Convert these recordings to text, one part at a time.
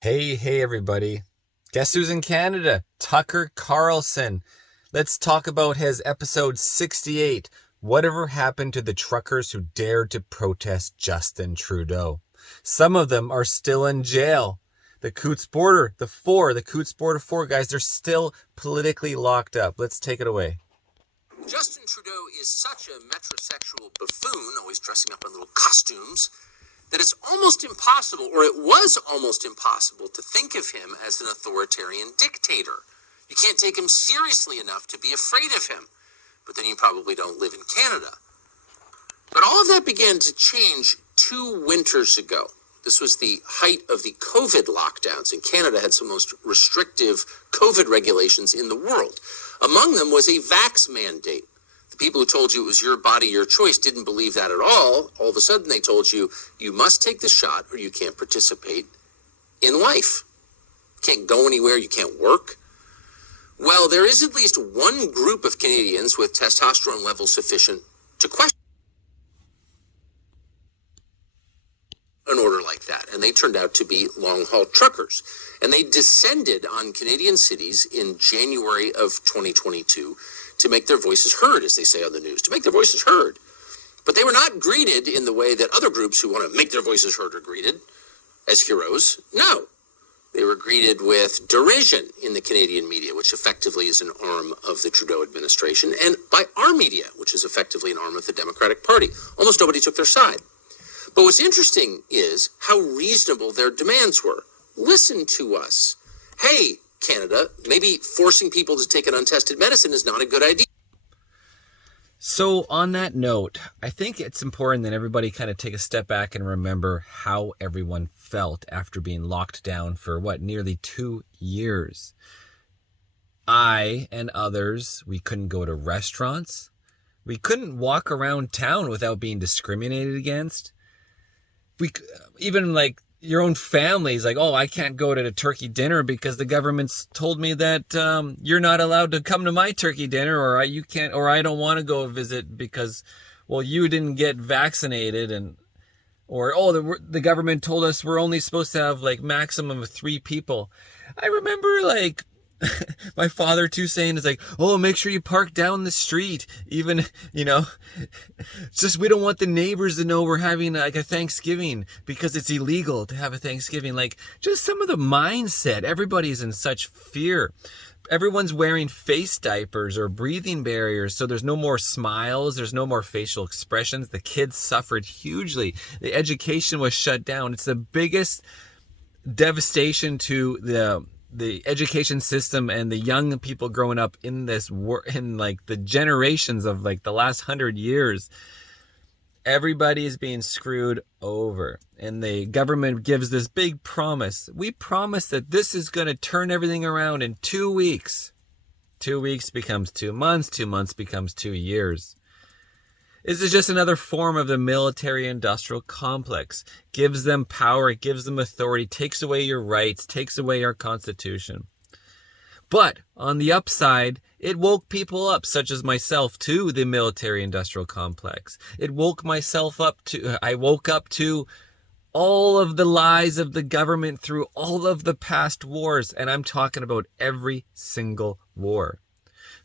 Hey, everybody. Guess who's in Canada? Tucker Carlson. Let's talk about his episode 68. Whatever happened to the truckers who dared to protest Justin Trudeau? Some of them are still in jail. The Coutts Border, the Coutts Border 4 guys, they're still politically locked up. Let's take it away. Justin Trudeau is such a metrosexual buffoon, always dressing up in little costumes, that it's almost impossible, or it was almost impossible, to think of him as an authoritarian dictator. You can't take him seriously enough to be afraid of him. But then you probably don't live in Canada. But all of that began to change 2 winters ago. This was the height of the COVID lockdowns, and Canada had some of the most restrictive COVID regulations in the world. Among them was a vax mandate. The people who told you it was your body, your choice didn't believe that at all. All of a sudden they told you, you must take the shot or you can't participate in life. You can't go anywhere, you can't work. Well, there is at least one group of Canadians with testosterone levels sufficient to question an order like that, and they turned out to be long-haul truckers. And they descended on Canadian cities in January of 2022 to make their voices heard, as they say on the news, to make their voices heard. But they were not greeted in the way that other groups who want to make their voices heard are greeted, as heroes. No. They were greeted with derision in the Canadian media, which effectively is an arm of the Trudeau administration, and by our media, which is effectively an arm of the Democratic Party. Almost nobody took their side. But what's interesting is how reasonable their demands were. Listen to us. Hey, Canada, maybe forcing people to take an untested medicine is not a good idea. So on that note, I think it's important that everybody kind of take a step back and remember how everyone felt after being locked down for nearly 2 years. I and others, we couldn't go to restaurants. We couldn't walk around town without being discriminated against. Even your own family's like, oh, I can't go to the turkey dinner because the government's told me that you're not allowed to come to my turkey dinner, or you can't, or I don't want to go visit because, well, you didn't get vaccinated, the government told us we're only supposed to have maximum of 3 people. I remember my father too saying, oh, make sure you park down the street. Even, it's just, we don't want the neighbors to know we're having a Thanksgiving because it's illegal to have a Thanksgiving. Just some of the mindset. Everybody's in such fear. Everyone's wearing face diapers or breathing barriers, so there's no more smiles, there's no more facial expressions. The kids suffered hugely. The education was shut down. It's the biggest devastation to the education system and the young people growing up in this in the generations of the last 100 years. Everybody is being screwed over, and the government gives this big promise. We promise that this is going to turn everything around in 2 weeks. 2 weeks becomes 2 months. 2 months becomes 2 years. This is just another form of the military-industrial complex. Gives them power, it gives them authority, takes away your rights, takes away our Constitution. But on the upside, it woke people up, such as myself, to the military-industrial complex. I woke up to all of the lies of the government through all of the past wars, and I'm talking about every single war.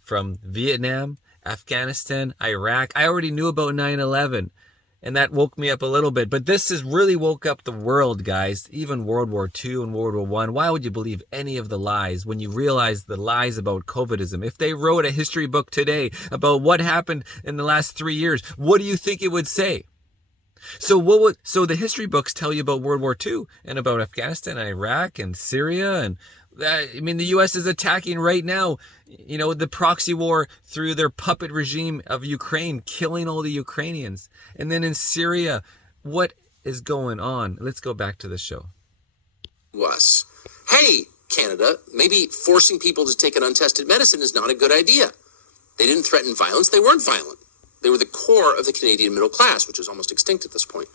From Vietnam, Afghanistan, Iraq. I already knew about 9/11, and that woke me up a little bit. But this has really woke up the world, guys. Even World War II and World War I. Why would you believe any of the lies when you realize the lies about COVIDism? If they wrote a history book today about what happened in the last 3 years, what do you think it would say? So the history books tell you about World War II and about Afghanistan and Iraq and Syria, and the U.S. is attacking right now, the proxy war through their puppet regime of Ukraine, killing all the Ukrainians. And then in Syria, what is going on? Let's go back to the show. Was, hey, Canada, maybe forcing people to take an untested medicine is not a good idea. They didn't threaten violence. They weren't violent. They were the core of the Canadian middle class, which is almost extinct at this point.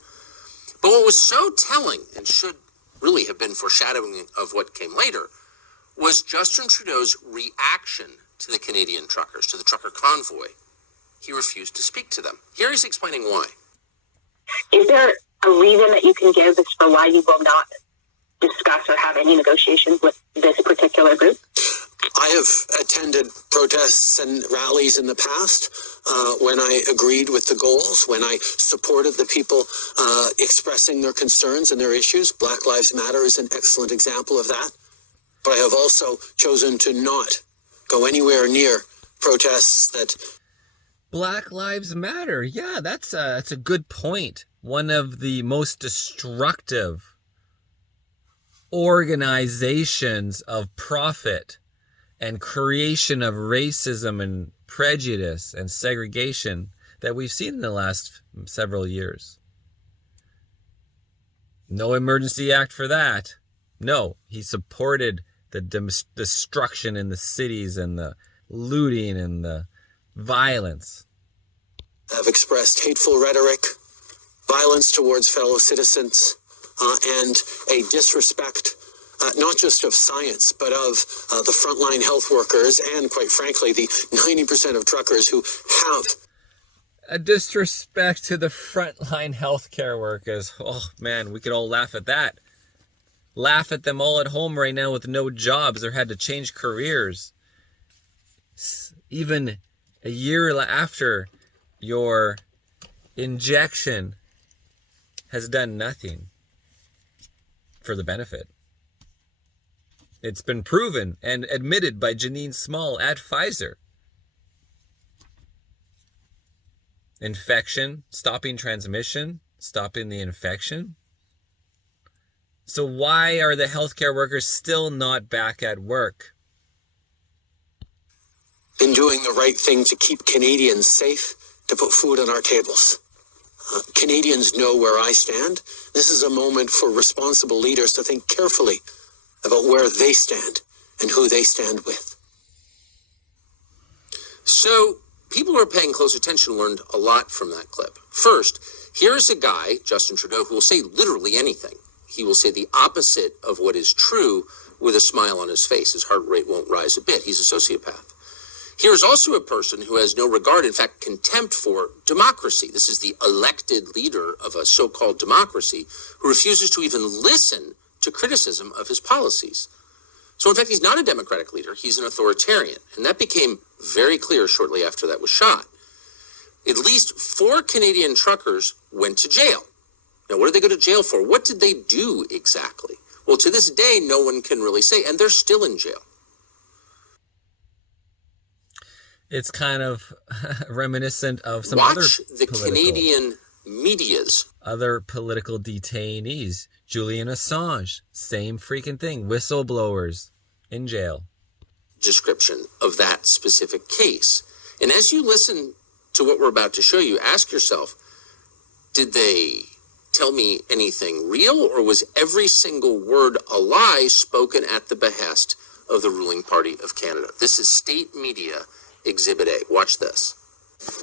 But what was so telling, and should really have been foreshadowing of what came later, was Justin Trudeau's reaction to the Canadian truckers, to the trucker convoy. He refused to speak to them. Here he's explaining why. Is there a reason that you can give as for why you will not discuss or have any negotiations with this particular group? I have attended protests and rallies in the past when I agreed with the goals, when I supported the people expressing their concerns and their issues. Black Lives Matter is an excellent example of that. But I have also chosen to not go anywhere near protests that... Black Lives Matter. Yeah, that's a good point. One of the most destructive organizations of profit and creation of racism and prejudice and segregation that we've seen in the last several years. No emergency act for that. No, he supported the destruction in the cities and the looting and the violence. Have expressed hateful rhetoric, violence towards fellow citizens, and a disrespect not just of science, but of the frontline health workers and, quite frankly, the 90% of truckers who have a disrespect to the frontline healthcare workers. Oh, man, we could all laugh at that. Laugh at them all at home right now with no jobs or had to change careers. Even a year after your injection has done nothing for the benefit. It's been proven and admitted by Janine Small at Pfizer. Infection, stopping transmission, stopping the infection. So why are the healthcare workers still not back at work? been doing the right thing to keep Canadians safe, to put food on our tables. Canadians know where I stand. This is a moment for responsible leaders to think carefully about where they stand and who they stand with. So, people who are paying close attention learned a lot from that clip. First, here's a guy, Justin Trudeau, who will say literally anything. He will say the opposite of what is true with a smile on his face. His heart rate won't rise a bit. He's a sociopath. Here's also a person who has no regard, in fact, contempt for democracy. This is the elected leader of a so-called democracy who refuses to even listen to criticism of his policies. So, in fact, he's not a democratic leader. He's an authoritarian. And that became very clear shortly after that was shot. At least 4 Canadian truckers went to jail. Now, what did they go to jail for? What did they do exactly? Well, to this day, no one can really say, and they're still in jail. It's kind of reminiscent of some Watch the Canadian media's other political detainees. Julian Assange, same freaking thing. Whistleblowers in jail. Description of that specific case. And as you listen to what we're about to show you, ask yourself, did they tell me anything real, or was every single word a lie spoken at the behest of the ruling party of Canada? This is State Media Exhibit A. Watch this.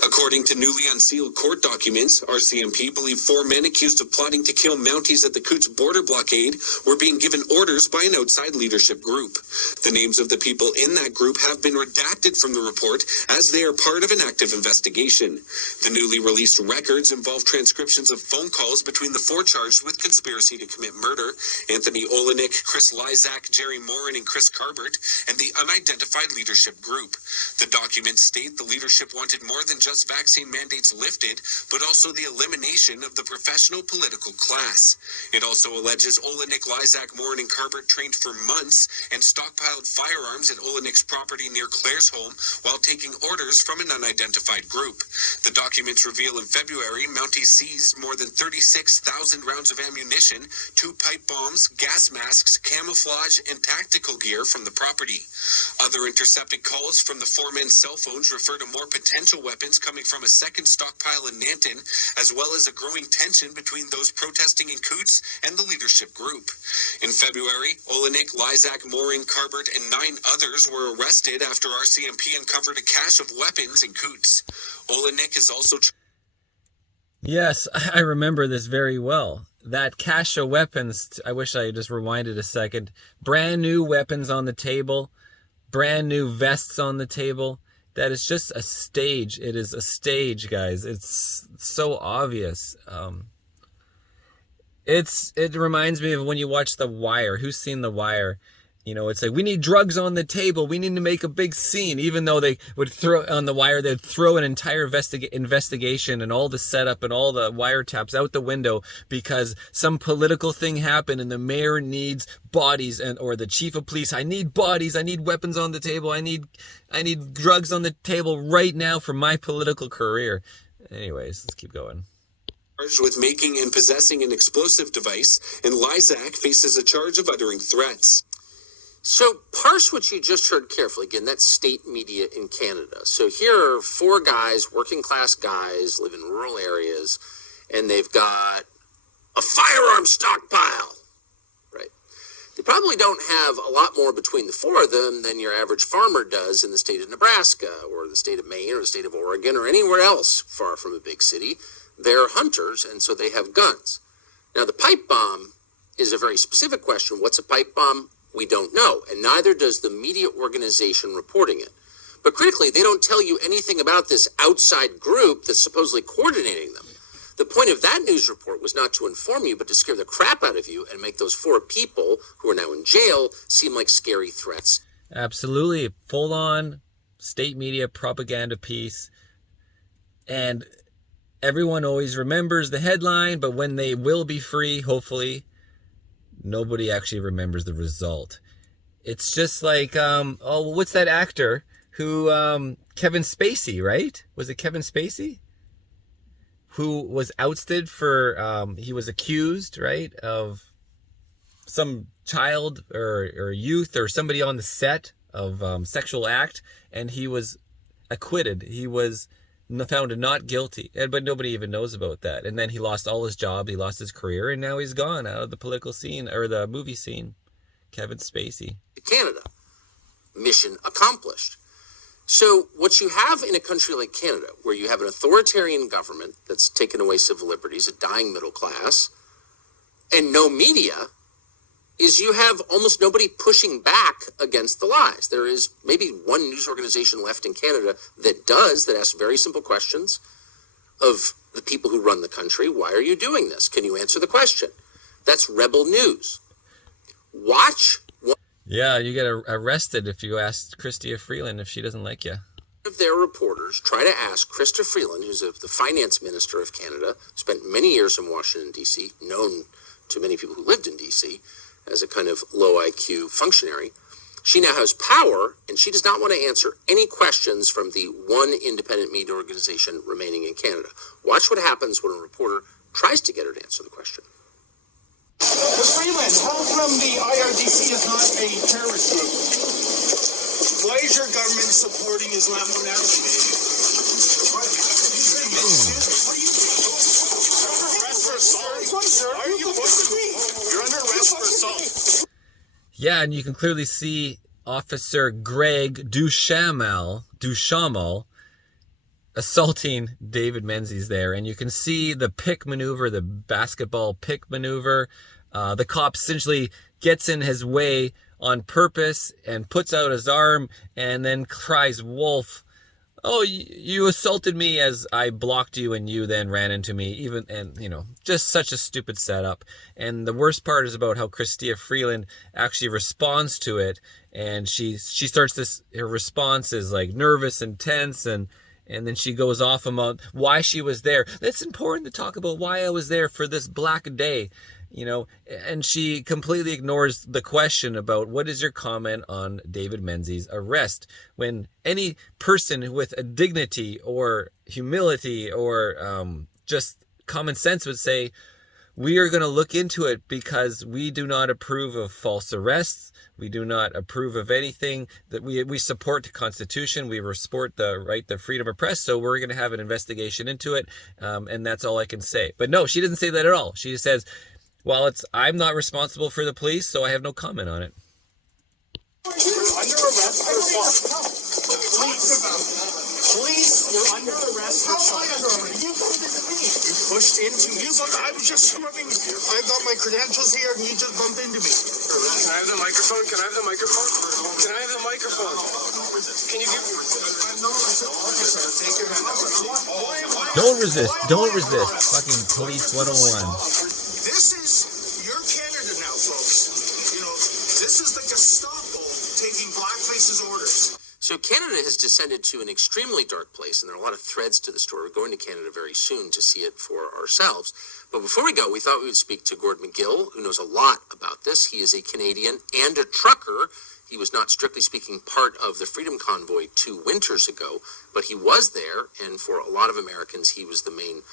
According to newly unsealed court documents, RCMP believe 4 men accused of plotting to kill Mounties at the Coots border blockade were being given orders by an outside leadership group. The names of the people in that group have been redacted from the report as they are part of an active investigation. The newly released records involve transcriptions of phone calls between the 4 charged with conspiracy to commit murder, Anthony Olenek, Chris Lysak, Jerry Morin, and Chris Carbert, and the unidentified leadership group. The documents state the leadership wanted more than just vaccine mandates lifted, but also the elimination of the professional political class. It also alleges Olenek, Lysak, Morin, and Carbert trained for months and stockpiled firearms at Olenek's property near Claire's home while taking orders from an unidentified group. The documents reveal in February, Mounties seized more than 36,000 rounds of ammunition, 2 pipe bombs, gas masks, camouflage, and tactical gear from the property. Other intercepted calls from the 4 men's cell phones refer to more potential weapons coming from a second stockpile in Nanton, as well as a growing tension between those protesting in Coots and the leadership group. In February, Olenek, Lysak, Morin, Carbert, and 9 others were arrested after RCMP uncovered a cache of weapons in Coots. Olenek is also... Yes, I remember this very well. That cache of weapons, I wish I just rewinded a second. Brand new weapons on the table, brand new vests on the table. That is just a stage. It is a stage, guys. It's so obvious. It reminds me of when you watch The Wire. Who's seen The Wire? You know, it's like, we need drugs on the table. We need to make a big scene. Even though they would throw on The Wire, they'd throw an entire investigation and all the setup and all the wiretaps out the window because some political thing happened and the mayor needs bodies, or the chief of police. I need bodies. I need weapons on the table. I need drugs on the table right now for my political career. Anyways, let's keep going. Charged with making and possessing an explosive device, and Lysak faces a charge of uttering threats. So parse what you just heard carefully. Again, that's state media in Canada. So here are 4 guys, working class guys, live in rural areas, and they've got a firearm stockpile, right? They probably don't have a lot more between the 4 of them than your average farmer does in the state of Nebraska or the state of Maine or the state of Oregon or anywhere else far from a big city. They're hunters, and so they have guns. Now, the pipe bomb is a very specific question. What's a pipe bomb? We don't know, and neither does the media organization reporting it. But critically, they don't tell you anything about this outside group that's supposedly coordinating them. The point of that news report was not to inform you, but to scare the crap out of you and make those 4 people who are now in jail seem like scary threats. Absolutely. Full-on state media propaganda piece. And everyone always remembers the headline, but when they will be free, hopefully, nobody actually remembers the result. It's just like, what's that actor who, Kevin Spacey, right? Was it Kevin Spacey? Who was ousted for, he was accused, right, of some child or youth or somebody on the set of sexual act, and he was acquitted. He was found not guilty, but nobody even knows about that. And then he lost all his job, he lost his career, and now he's gone out of the political scene or the movie scene. Kevin Spacey. Canada. Mission accomplished. So what you have in a country like Canada, where you have an authoritarian government that's taken away civil liberties, a dying middle class, and no media, is you have almost nobody pushing back against the lies. There is maybe one news organization left in Canada that asks very simple questions of the people who run the country. Why are you doing this? Can you answer the question? That's Rebel News. Watch. Yeah, you get arrested if you ask Chrystia Freeland if she doesn't like you. Of their reporters try to ask Chrystia Freeland, who's the finance minister of Canada, spent many years in Washington, D.C., known to many people who lived in D.C., as a kind of low IQ functionary. She now has power, and she does not want to answer any questions from the one independent media organization remaining in Canada. Watch what happens when a reporter tries to get her to answer the question. Freeland, how come the IRDC is not a terrorist group? Why is your government supporting Islam fundamentalism? What are you doing? Are you pushing me? You're under arrest for assault. Yeah, and you can clearly see Officer Greg Duchamel assaulting David Menzies there, and you can see the pick maneuver, the basketball pick maneuver. The cop essentially gets in his way on purpose and puts out his arm and then cries, "Wolf, oh, you assaulted me," as I blocked you and you then ran into me. Just such a stupid setup. And the worst part is about how Chrystia Freeland actually responds to it, and she starts her response is like nervous and tense, and then she goes off about why she was there. It's important to talk about why I was there for this black day, and she completely ignores the question about what is your comment on David Menzies' arrest, when any person with a dignity or humility or just common sense would say, we are going to look into it because we do not approve of false arrests. We do not approve of anything that we support the Constitution. We support the right to freedom of press. So we're going to have an investigation into it. And that's all I can say. But no, she doesn't say that at all. She just says, well, I'm not responsible for the police, so I have no comment on it. You're under arrest for assault. Police, you're under arrest for assault. You pushed into me. I was just swimming. I got my credentials here, and you just bumped into me. Can I have the microphone? Can I have the microphone? Can I have the microphone? Can you give me... Take your hand out. Don't resist. Don't resist. Fucking police 101. This is places orders. So Canada has descended to an extremely dark place, and there are a lot of threads to the story. We're going to Canada very soon to see it for ourselves. But before we go, we thought we would speak to Gord Magill, who knows a lot about this. He is a Canadian and a trucker. He was not strictly speaking part of the Freedom Convoy 2 winters ago, but he was there, and for a lot of Americans, he was the main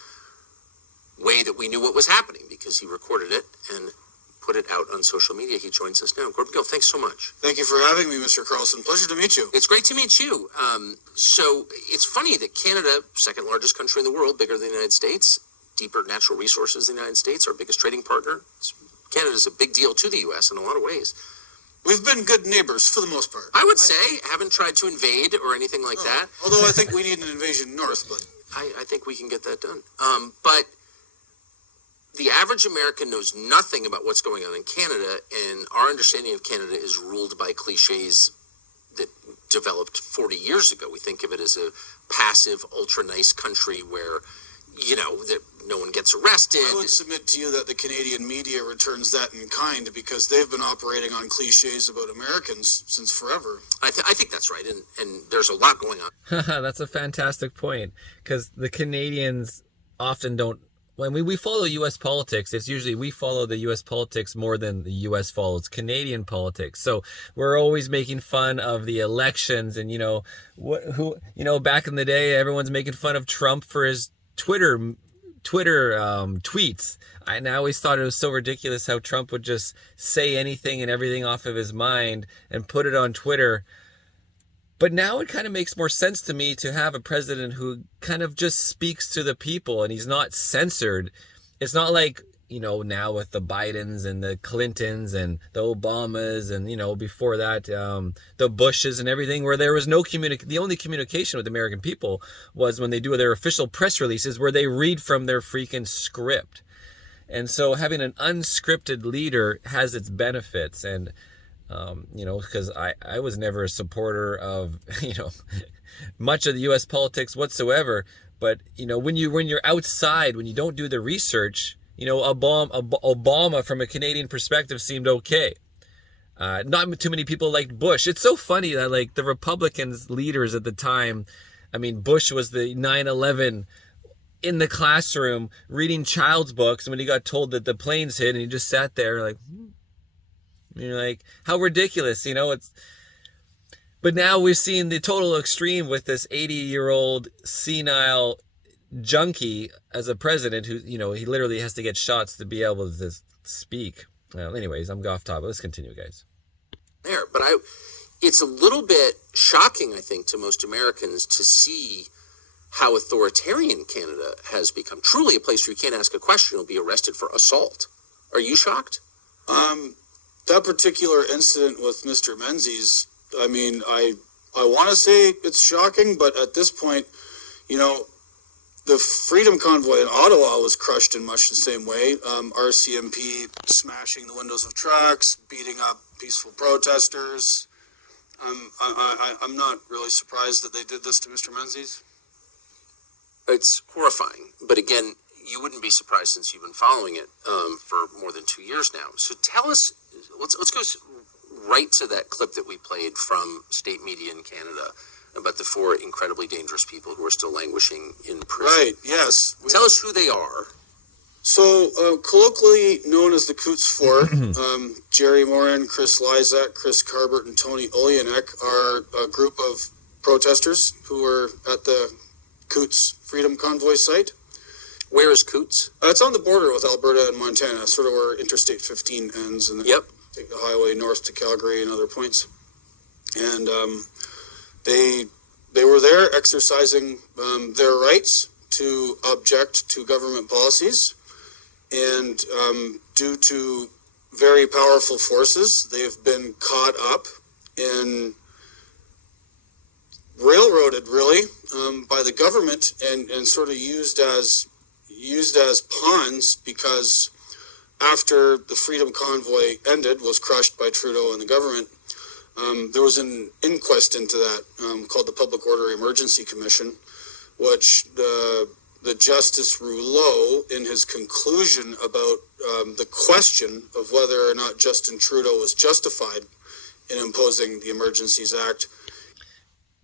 way that we knew what was happening, because he recorded it and put it out on social media. He joins us now. Gord Magill, thanks so much. Thank you for having me, Mr. Carlson. Pleasure to meet you. It's great to meet you. So it's funny that Canada, second largest country in the world, bigger than the United States, deeper natural resources than the United States, our biggest trading partner. Canada's a big deal to the U.S. in a lot of ways. We've been good neighbors for the most part. I would say, haven't tried to invade or anything like that. Although I think we need an invasion north, but I think we can get that done. But the average American knows nothing about what's going on in Canada, and our understanding of Canada is ruled by cliches that developed 40 years ago. We think of it as a passive, ultra-nice country where, you know, that no one gets arrested. I would submit to you that the Canadian media returns that in kind, because they've been operating on cliches about Americans since forever. I think that's right, and there's a lot going on. That's a fantastic point, because the Canadians often don't. When we follow U.S. politics, it's usually we follow the U.S. politics more than the U.S. follows Canadian politics. So we're always making fun of the elections, and back in the day, everyone's making fun of Trump for his Twitter tweets. And I always thought it was so ridiculous how Trump would just say anything and everything off of his mind and put it on Twitter. But now it kind of makes more sense to me to have a president who kind of just speaks to the people and he's not censored. It's not like, now with the Bidens and the Clintons and the Obamas and, before that, the Bushes and everything, where there was no the only communication with the American people was when they do their official press releases where they read from their freaking script. And so having an unscripted leader has its benefits. And because I was never a supporter of, much of the U.S. politics whatsoever. But, when you're outside, when you don't do the research, Obama from a Canadian perspective seemed okay. Not too many people liked Bush. It's so funny that, like, the Republicans leaders at the time, Bush was the 9/11 in the classroom reading child's books, and when he got told that the planes hit, and he just sat there like, how ridiculous, but now we're seeing the total extreme with this 80-year-old senile junkie as a president who, he literally has to get shots to be able to speak. Well, anyways, I'm off topic. Let's continue, guys. But it's a little bit shocking, I think, to most Americans to see how authoritarian Canada has become. Truly a place where you can't ask a question, you'll be arrested for assault. Are you shocked? That particular incident with Mr. Menzies, I want to say it's shocking, but at this point, the Freedom Convoy in Ottawa was crushed in much the same way. RCMP smashing the windows of trucks, beating up peaceful protesters. I'm not really surprised that they did this to Mr. Menzies. It's horrifying, but again, you wouldn't be surprised since you've been following it for more than 2 years now. So tell us, let's go right to that clip that we played from state media in Canada about the 4 incredibly dangerous people who are still languishing in prison. Right, yes. Tell us who they are. So, colloquially known as the Coots 4, Jerry Morin, Chris Lysak, Chris Carbert, and Tony Olyanek are a group of protesters who were at the Coots Freedom Convoy site. Where is Coots? It's on the border with Alberta and Montana, sort of where Interstate 15 ends, and then take the highway north to Calgary and other points. And they were there exercising their rights to object to government policies, and due to very powerful forces, they've been caught up in railroaded, really, by the government and sort of used as pawns, because after the Freedom Convoy was crushed by Trudeau and the government, there was an inquest into that called the Public Order Emergency Commission, which the Justice Rouleau, in his conclusion about the question of whether or not Justin Trudeau was justified in imposing the Emergencies Act.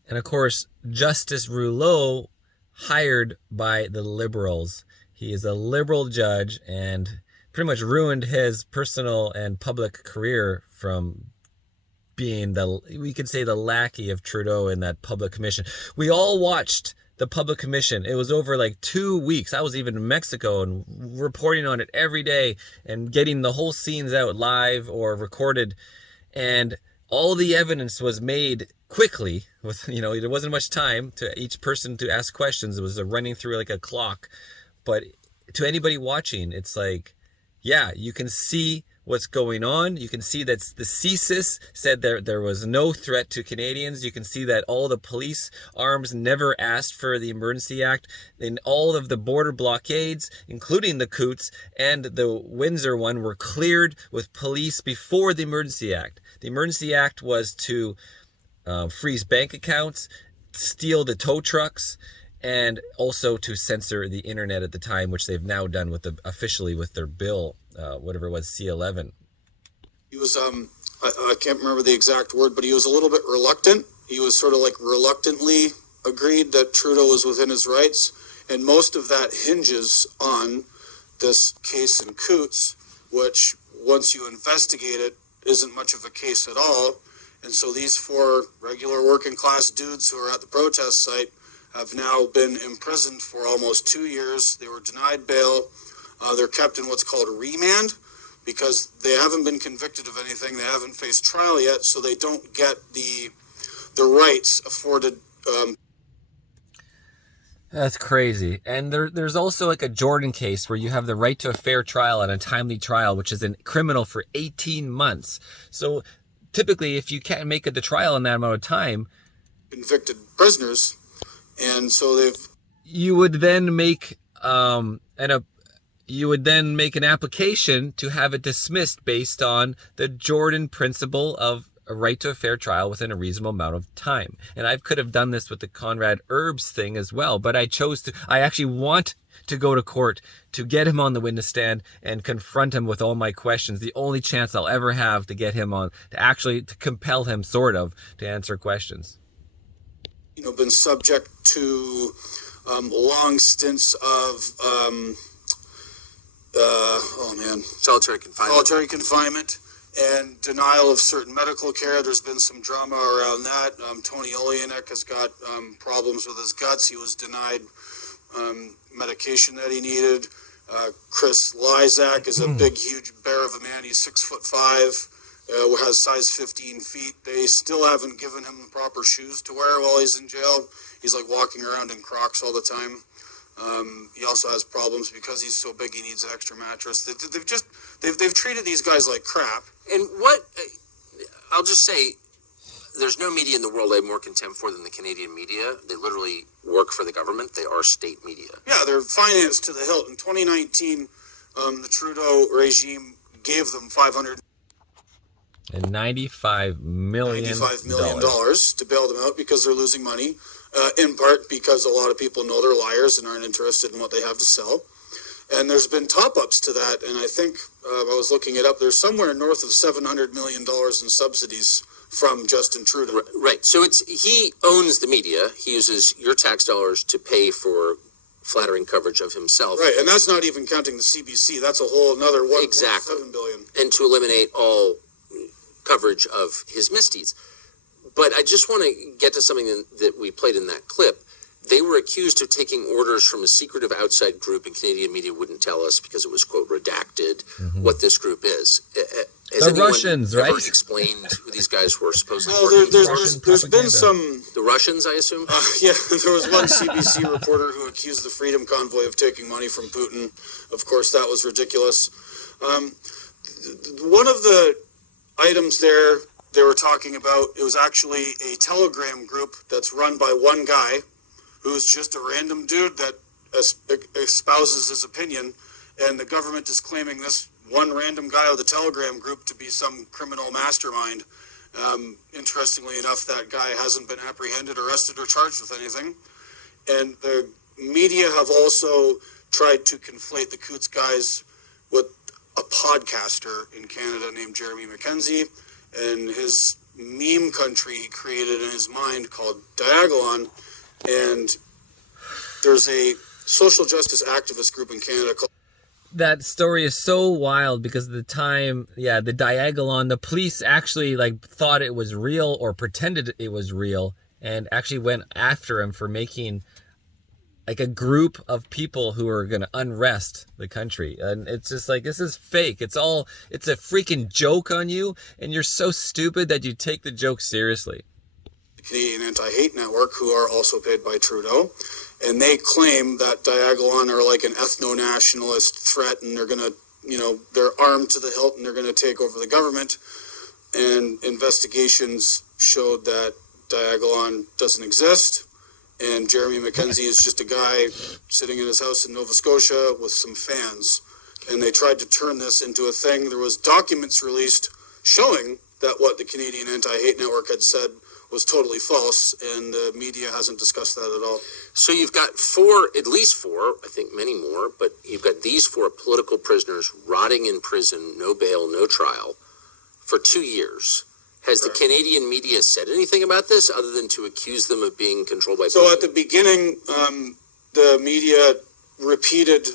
And of course, Justice Rouleau, hired by the Liberals. He is a Liberal judge and pretty much ruined his personal and public career from being we could say the lackey of Trudeau in that public commission. We all watched the public commission. It was over like 2 weeks. I was even in Mexico and reporting on it every day and getting the whole scenes out live or recorded. And all the evidence was made quickly with, there wasn't much time to each person to ask questions. It was running through like a clock. But to anybody watching, it's like, yeah, you can see what's going on. You can see that the CSIS said there was no threat to Canadians. You can see that all the police arms never asked for the Emergency Act. And all of the border blockades, including the Coots and the Windsor one, were cleared with police before the Emergency Act. The Emergency Act was to freeze bank accounts, steal the tow trucks, and also to censor the internet at the time, which they've now done officially with their bill, whatever it was, C11. He was, I can't remember the exact word, but he was a little bit reluctant. He was sort of like reluctantly agreed that Trudeau was within his rights. And most of that hinges on this case in Coots, which once you investigate it, isn't much of a case at all. And so these 4 regular working class dudes who are at the protest site have now been imprisoned for almost 2 years. They were denied bail. They're kept in what's called a remand because they haven't been convicted of anything. They haven't faced trial yet, so they don't get the rights afforded. That's crazy. And there's also like a Jordan case where you have the right to a fair trial and a timely trial, which is criminal for 18 months. So typically, if you can't make it to trial in that amount of time, convicted prisoners. And so you would then make an application to have it dismissed based on the Jordan principle of a right to a fair trial within a reasonable amount of time. And I could have done this with the Conrad Herbs thing as well, but I actually want to go to court to get him on the witness stand and confront him with all my questions. The only chance I'll ever have to get him on, to compel him sort of to answer questions. Been subject to long stints of solitary confinement and denial of certain medical care. There's been some drama around that. Tony Oleanek has got problems with his guts. He was denied medication that he needed. Chris Lysak is a big, huge bear of a man. He's 6'5". Has size 15 feet. They still haven't given him the proper shoes to wear while he's in jail. He's like walking around in Crocs all the time. He also has problems because he's so big he needs an extra mattress. They've treated these guys like crap. And I'll just say, there's no media in the world I have more contempt for than the Canadian media. They literally work for the government. They are state media. Yeah, they're financed to the hilt. In 2019, the Trudeau regime gave them $95 million to bail them out because they're losing money, in part because a lot of people know they're liars and aren't interested in what they have to sell. And there's been top-ups to that, and I think, I was looking it up, there's somewhere north of $700 million in subsidies from Justin Trudeau. Right, so he owns the media. He uses your tax dollars to pay for flattering coverage of himself. Right, and that's not even counting the CBC. That's a whole another $1.7 billion. And to eliminate all coverage of his misdeeds. But I just want to get to something that we played in that clip. They were accused of taking orders from a secretive outside group, and Canadian media wouldn't tell us because it was, quote, redacted, what this group is. Has the Russians, ever right? explained who these guys were supposedly working for? There's been some... The Russians, I assume? Yeah, there was one CBC reporter who accused the Freedom Convoy of taking money from Putin. Of course, that was ridiculous. One of the items they were talking about, it was actually a Telegram group that's run by one guy who's just a random dude that espouses his opinion, and the government is claiming this one random guy with a Telegram group to be some criminal mastermind. Interestingly enough, that guy hasn't been apprehended, arrested, or charged with anything. And the media have also tried to conflate the Coots guys with a podcaster in Canada named Jeremy McKenzie and his meme country he created in his mind called Diagolon. And there's a social justice activist group in Canada called... That story is so wild because at the time, yeah, the Diagolon, the police actually like thought it was real or pretended it was real and actually went after him for making like a group of people who are going to unrest the country. And it's just like, this is fake. It's a freaking joke on you. And you're so stupid that you take the joke seriously. The Canadian Anti-Hate Network, who are also paid by Trudeau. And they claim that Diagolon are like an ethno-nationalist threat, and they're going to, they're armed to the hilt and they're going to take over the government. And investigations showed that Diagolon doesn't exist. And Jeremy Mackenzie is just a guy sitting in his house in Nova Scotia with some fans. And they tried to turn this into a thing. There was documents released showing that what the Canadian Anti-Hate Network had said was totally false, and the media hasn't discussed that at all. So you've got at least four, I think many more, but you've got these 4 political prisoners rotting in prison, no bail, no trial, for 2 years. Has the Canadian media said anything about this other than to accuse them of being controlled by... So at the beginning, the media repeated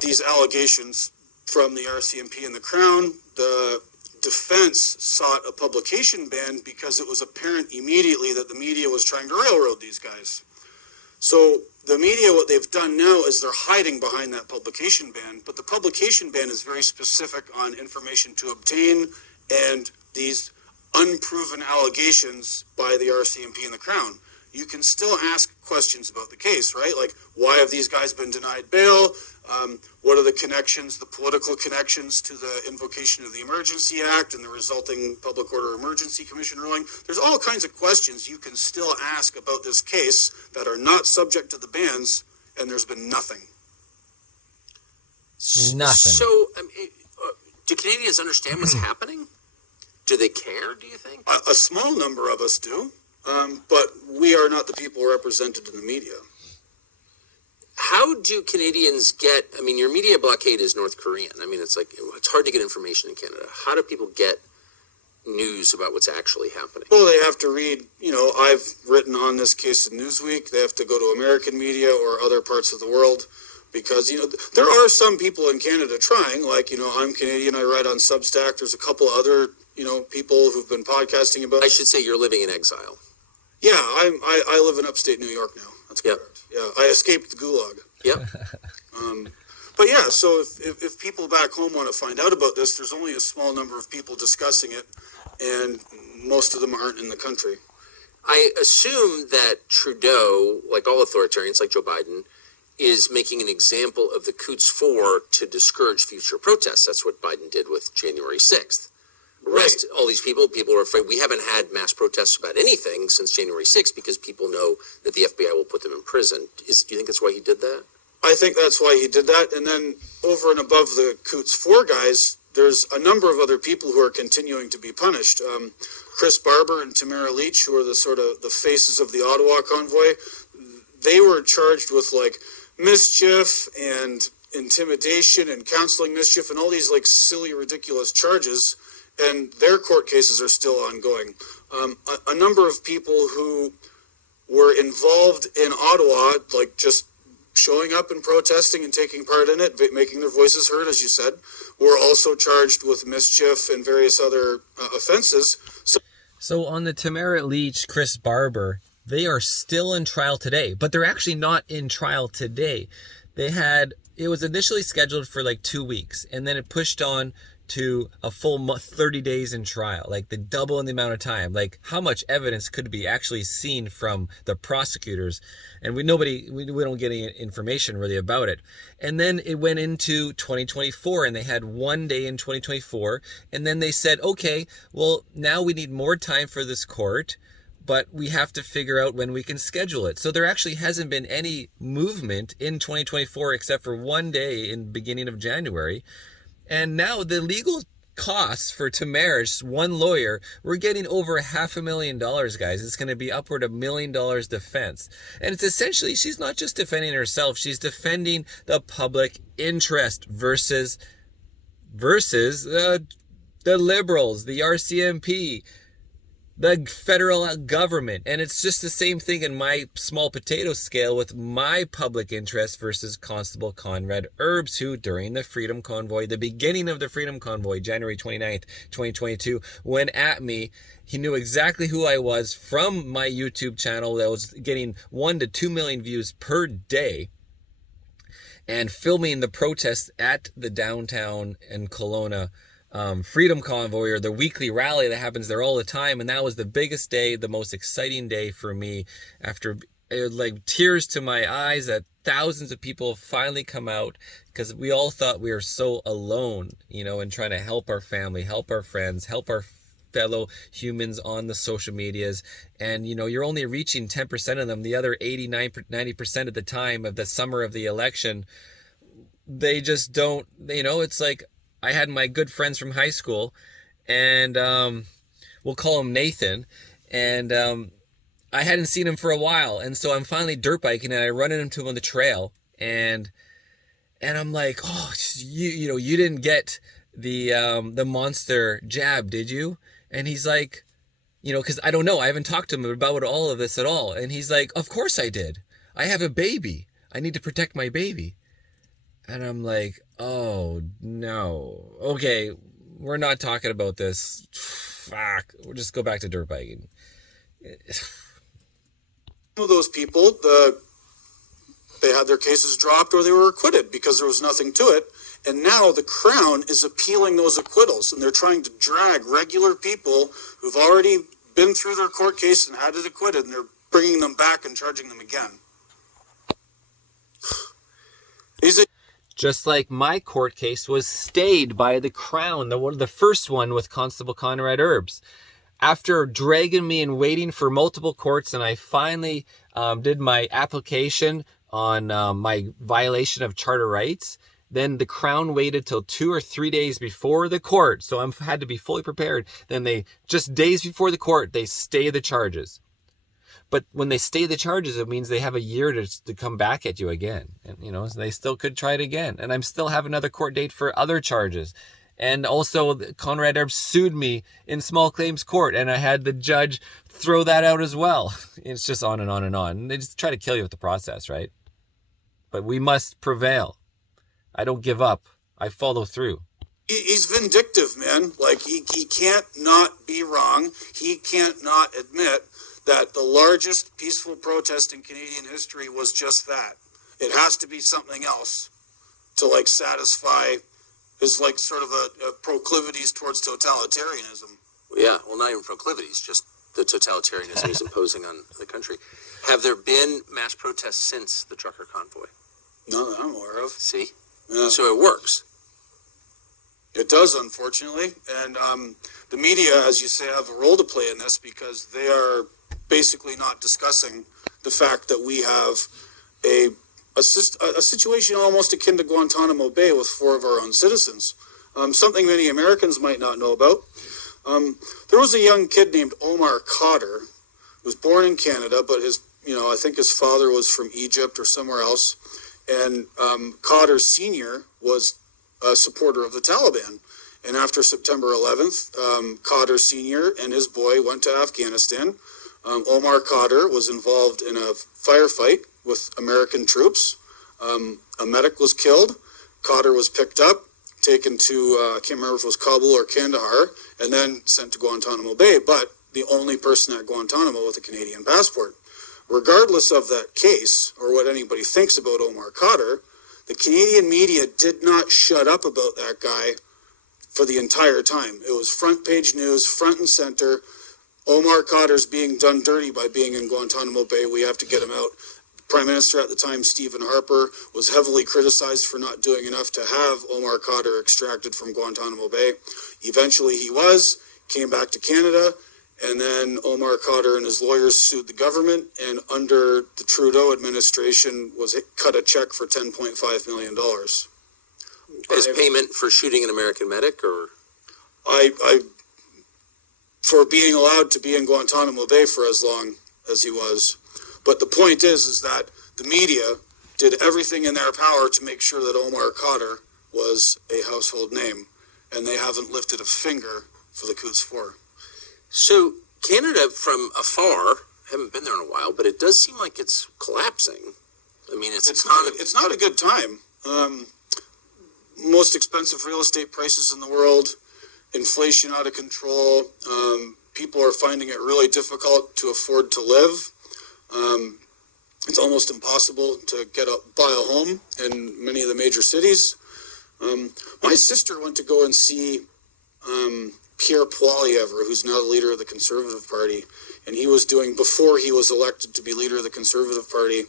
these allegations from the RCMP and the Crown. The defense sought a publication ban because it was apparent immediately that the media was trying to railroad these guys. So the media, what they've done now is they're hiding behind that publication ban, but the publication ban is very specific on information to obtain and these unproven allegations by the RCMP and the Crown. You can still ask questions about the case, right? Like, why have these guys been denied bail? What are the connections, the political connections to the invocation of the Emergency Act and the resulting Public Order Emergency Commission ruling? There's all kinds of questions you can still ask about this case that are not subject to the bans, and there's been nothing. Nothing. So, do Canadians understand what's happening? Do they care, do you think? A small number of us do, but we are not the people represented in the media. How do Canadians get, your media blockade is North Korean. It's hard to get information in Canada. How do people get news about what's actually happening? Well, they have to read, I've written on this case in Newsweek. They have to go to American media or other parts of the world because, there are some people in Canada trying, like, I'm Canadian, I write on Substack. There's a couple other, people who've been podcasting about. I should say you're living in exile. Yeah, I live in upstate New York now. That's correct. Yep. Yeah, I escaped the gulag. Yep. But yeah, so if people back home want to find out about this, there's only a small number of people discussing it, and most of them aren't in the country. I assume that Trudeau, like all authoritarians, like Joe Biden, is making an example of the Quds 4 to discourage future protests. That's what Biden did with January 6th. Arrest all these people. People are afraid. We haven't had mass protests about anything since January 6th because people know that the FBI will put them in prison. Do you think that's why he did that? I think that's why he did that. And then over and above the Quds 4 guys, there's a number of other people who are continuing to be punished. Chris Barber and Tamara Leach, who are the sort of the faces of the Ottawa Convoy, they were charged with like mischief and intimidation and counseling mischief and all these like silly, ridiculous charges. And their court cases are still ongoing. A number of people who were involved in Ottawa, like just showing up and protesting and taking part in it, making their voices heard, as you said, were also charged with mischief and various other offenses. So on the Tamara Leach, Chris Barber, they are still in trial today, but they're actually not in trial today. It was initially scheduled for like 2 weeks, and then it pushed on to a full 30 days in trial, like the double in the amount of time. Like, how much evidence could be actually seen from the prosecutors? And we don't get any information really about it. And then it went into 2024, and they had 1 day in 2024, and then they said, okay, well, now we need more time for this court, but we have to figure out when we can schedule it. So there actually hasn't been any movement in 2024 except for 1 day in the beginning of January. And now the legal costs for Tamara's one lawyer, we're getting over $500,000, guys. It's going to be upward of $1 million defense. And it's essentially, she's not just defending herself, she's defending the public interest versus the liberals, the RCMP. the federal government. And it's just the same thing in my small potato scale with my public interest versus Constable Conrad Erbs, who during the Freedom Convoy, the beginning of the Freedom Convoy, January 29th, 2022, went at me. He knew exactly who I was from my YouTube channel that was getting 1 to 2 million views per day, and filming the protests at the downtown in Kelowna Freedom Convoy, or the weekly rally that happens there all the time. And that was the biggest day, the most exciting day for me, after like tears to my eyes that thousands of people have finally come out, because we all thought we were so alone, in trying to help our family, help our friends, help our fellow humans on the social medias. And you're only reaching 10% of them. The other 90% of the time of the summer of the election, they just don't, it's like, I had my good friends from high school, and we'll call him Nathan, and I hadn't seen him for a while, and so I'm finally dirt biking, and I run into him on the trail, and I'm like, oh, you didn't get the monster jab, did you? And he's like, because I don't know, I haven't talked to him about all of this at all, and he's like, of course I did. I have a baby. I need to protect my baby. And I'm like, oh, no. Okay, we're not talking about this. Fuck. We'll just go back to dirt biking. Those people, they had their cases dropped or they were acquitted because there was nothing to it. And now the Crown is appealing those acquittals, and they're trying to drag regular people who've already been through their court case and had it acquitted, and they're bringing them back and charging them again. Just like my court case was stayed by the Crown, the first one with Constable Conrad Erbs. After dragging me and waiting for multiple courts, and I finally did my application on my violation of charter rights, then the Crown waited till 2 or 3 days before the court, so I had to be fully prepared. Then they, just days before the court, they stay the charges. But when they stay the charges, it means they have a year to come back at you again. And, so they still could try it again. And I'm still have another court date for other charges. And also, Conrad Erbs sued me in small claims court, and I had the judge throw that out as well. It's just on and on and on. They just try to kill you with the process, right? But we must prevail. I don't give up. I follow through. He's vindictive, man. Like, he can't not be wrong. He can't not admit that the largest peaceful protest in Canadian history was just that. It has to be something else to, like, satisfy his, like, sort of a proclivities towards totalitarianism. Yeah, well, not even proclivities, just the totalitarianism he's imposing on the country. Have there been mass protests since the trucker convoy? No, that I'm aware of. See? Yeah. So it works. It does, unfortunately. And the media, as you say, have a role to play in this, because they are basically not discussing the fact that we have a situation almost akin to Guantanamo Bay with 4 of our own citizens. Something many Americans might not know about. There was a young kid named Omar Khadr, who was born in Canada, but I think his father was from Egypt or somewhere else. And Khadr Sr. was a supporter of the Taliban. And after September 11th, Khadr Sr. and his boy went to Afghanistan. Omar Khadr was involved in a firefight with American troops. A medic was killed. Khadr was picked up, taken to, I can't remember if it was Kabul or Kandahar, and then sent to Guantanamo Bay, but the only person at Guantanamo with a Canadian passport. Regardless of that case, or what anybody thinks about Omar Khadr, the Canadian media did not shut up about that guy for the entire time. It was front page news, front and center. Omar Khadr's being done dirty by being in Guantanamo Bay. We have to get him out. Prime Minister at the time, Stephen Harper, was heavily criticized for not doing enough to have Omar Khadr extracted from Guantanamo Bay. Eventually he came back to Canada, and then Omar Khadr and his lawyers sued the government, and under the Trudeau administration was cut a check for $10.5 million. As payment for shooting an American medic, or? For being allowed to be in Guantanamo Bay for as long as he was. But the point is that the media did everything in their power to make sure that Omar Khadr was a household name, and they haven't lifted a finger for the Quds 4. So Canada from afar, haven't been there in a while, but it does seem like it's collapsing. I mean, it's not a good time. Most expensive real estate prices in the world, inflation out of control. People are finding it really difficult to afford to live. It's almost impossible to buy a home in many of the major cities. My sister went to go and see Pierre Poilievre, who's now the leader of the Conservative Party, and he was doing, before he was elected to be leader of the Conservative Party,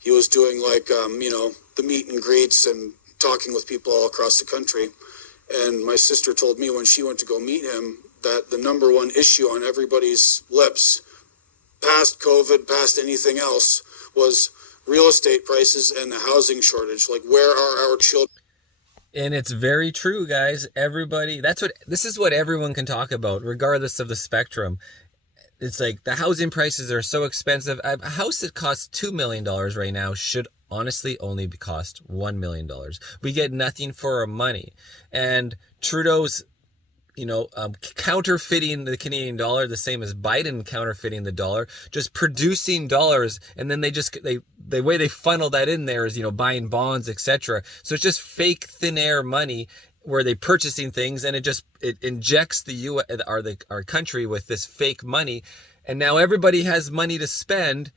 he was doing the meet and greets and talking with people all across the country. And my sister told me when she went to go meet him that the number one issue on everybody's lips, past COVID, past anything else, was real estate prices and the housing shortage. Like, where are our children? And it's very true, guys. This is what everyone can talk about, regardless of the spectrum. It's like the housing prices are so expensive. A house that costs $2 million right now should honestly only cost $1 million. We get nothing for our money. And Trudeau's, counterfeiting the Canadian dollar, the same as Biden counterfeiting the dollar, just producing dollars. And then the way they funnel that in there is, buying bonds, etc. So it's just fake thin air money where they purchasing things, and it injects our country with this fake money. And now everybody has money to spend,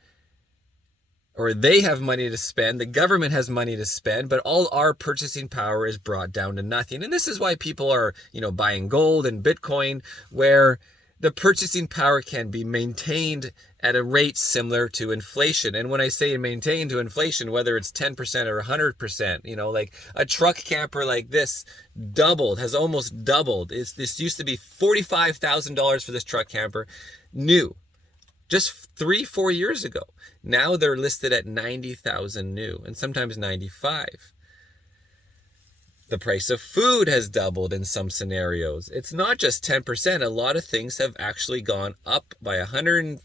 or they have money to spend, the government has money to spend, but all our purchasing power is brought down to nothing. And this is why people are, buying gold and Bitcoin, where the purchasing power can be maintained at a rate similar to inflation. And when I say maintained to inflation, whether it's 10% or 100%, like a truck camper like this has almost doubled. This used to be $45,000 for this truck camper, new, just 3-4 years ago. Now they're listed at $90,000 new, and sometimes $95,000. The price of food has doubled in some scenarios. It's not just 10%. A lot of things have actually gone up by 100%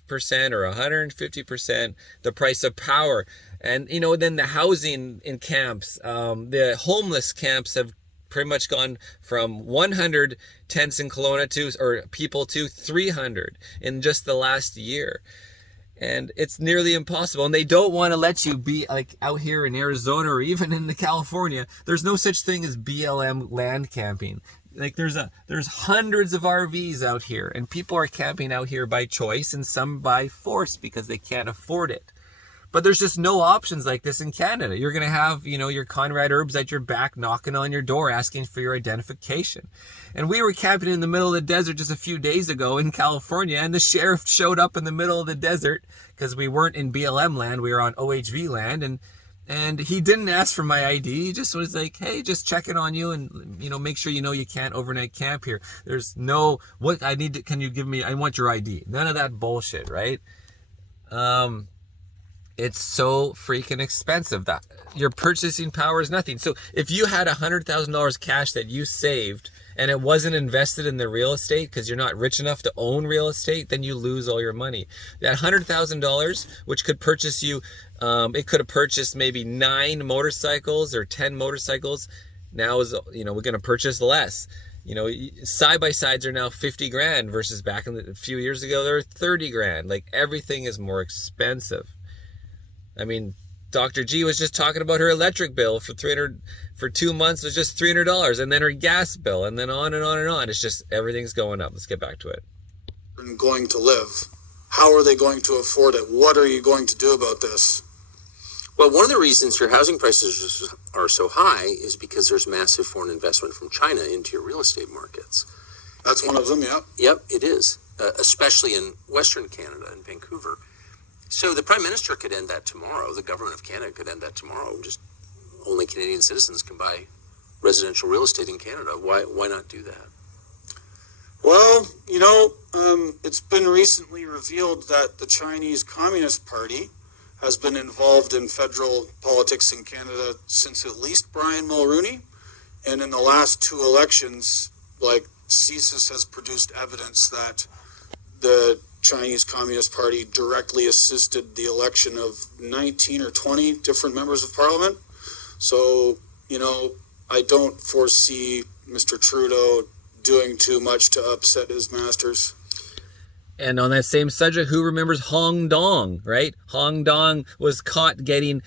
or 150%. The price of power. And, then the housing in camps, the homeless camps have pretty much gone from 100 tents in Kelowna to 300 in just the last year. And it's nearly impossible. And they don't want to let you be like out here in Arizona or even in California. There's no such thing as BLM land camping. Like there's hundreds of RVs out here, and people are camping out here by choice and some by force because they can't afford it. But there's just no options like this in Canada. You're going to have, your Conrad Herbs at your back knocking on your door asking for your identification. And we were camping in the middle of the desert just a few days ago in California, and the sheriff showed up in the middle of the desert because we weren't in BLM land, we were on OHV land, and he didn't ask for my ID. He just was like, hey, just checking on you and, make sure you can't overnight camp here. There's no, can you give me, I want your ID. None of that bullshit, right? It's so freaking expensive that your purchasing power is nothing. So if you had $100,000 cash that you saved and it wasn't invested in the real estate because you're not rich enough to own real estate, then you lose all your money. That $100,000, which could purchase you, it could have purchased maybe 9 motorcycles or 10 motorcycles. Now is, we're going to purchase less. Side-by-sides are now $50,000 versus back a few years ago, they were $30,000. Like everything is more expensive. I mean, Dr. G was just talking about her electric bill for 2 months was just $300, and then her gas bill, and then on and on and on. It's just everything's going up. Let's get back to it. Going to live. How are they going to afford it? What are you going to do about this? Well, one of the reasons your housing prices are so high is because there's massive foreign investment from China into your real estate markets. That's one of them, yeah. Yep, it is, especially in Western Canada and Vancouver. So the Prime Minister could end that tomorrow. The government of Canada could end that tomorrow. Just only Canadian citizens can buy residential real estate in Canada. Why not do that? Well, it's been recently revealed that the Chinese Communist Party has been involved in federal politics in Canada since at least Brian Mulroney. And in the last 2 elections, CSIS has produced evidence that the Chinese Communist Party directly assisted the election of 19 or 20 different members of parliament. So, I don't foresee Mr. Trudeau doing too much to upset his masters. And on that same subject, who remembers Hong Dong, right? Hong Dong was caught getting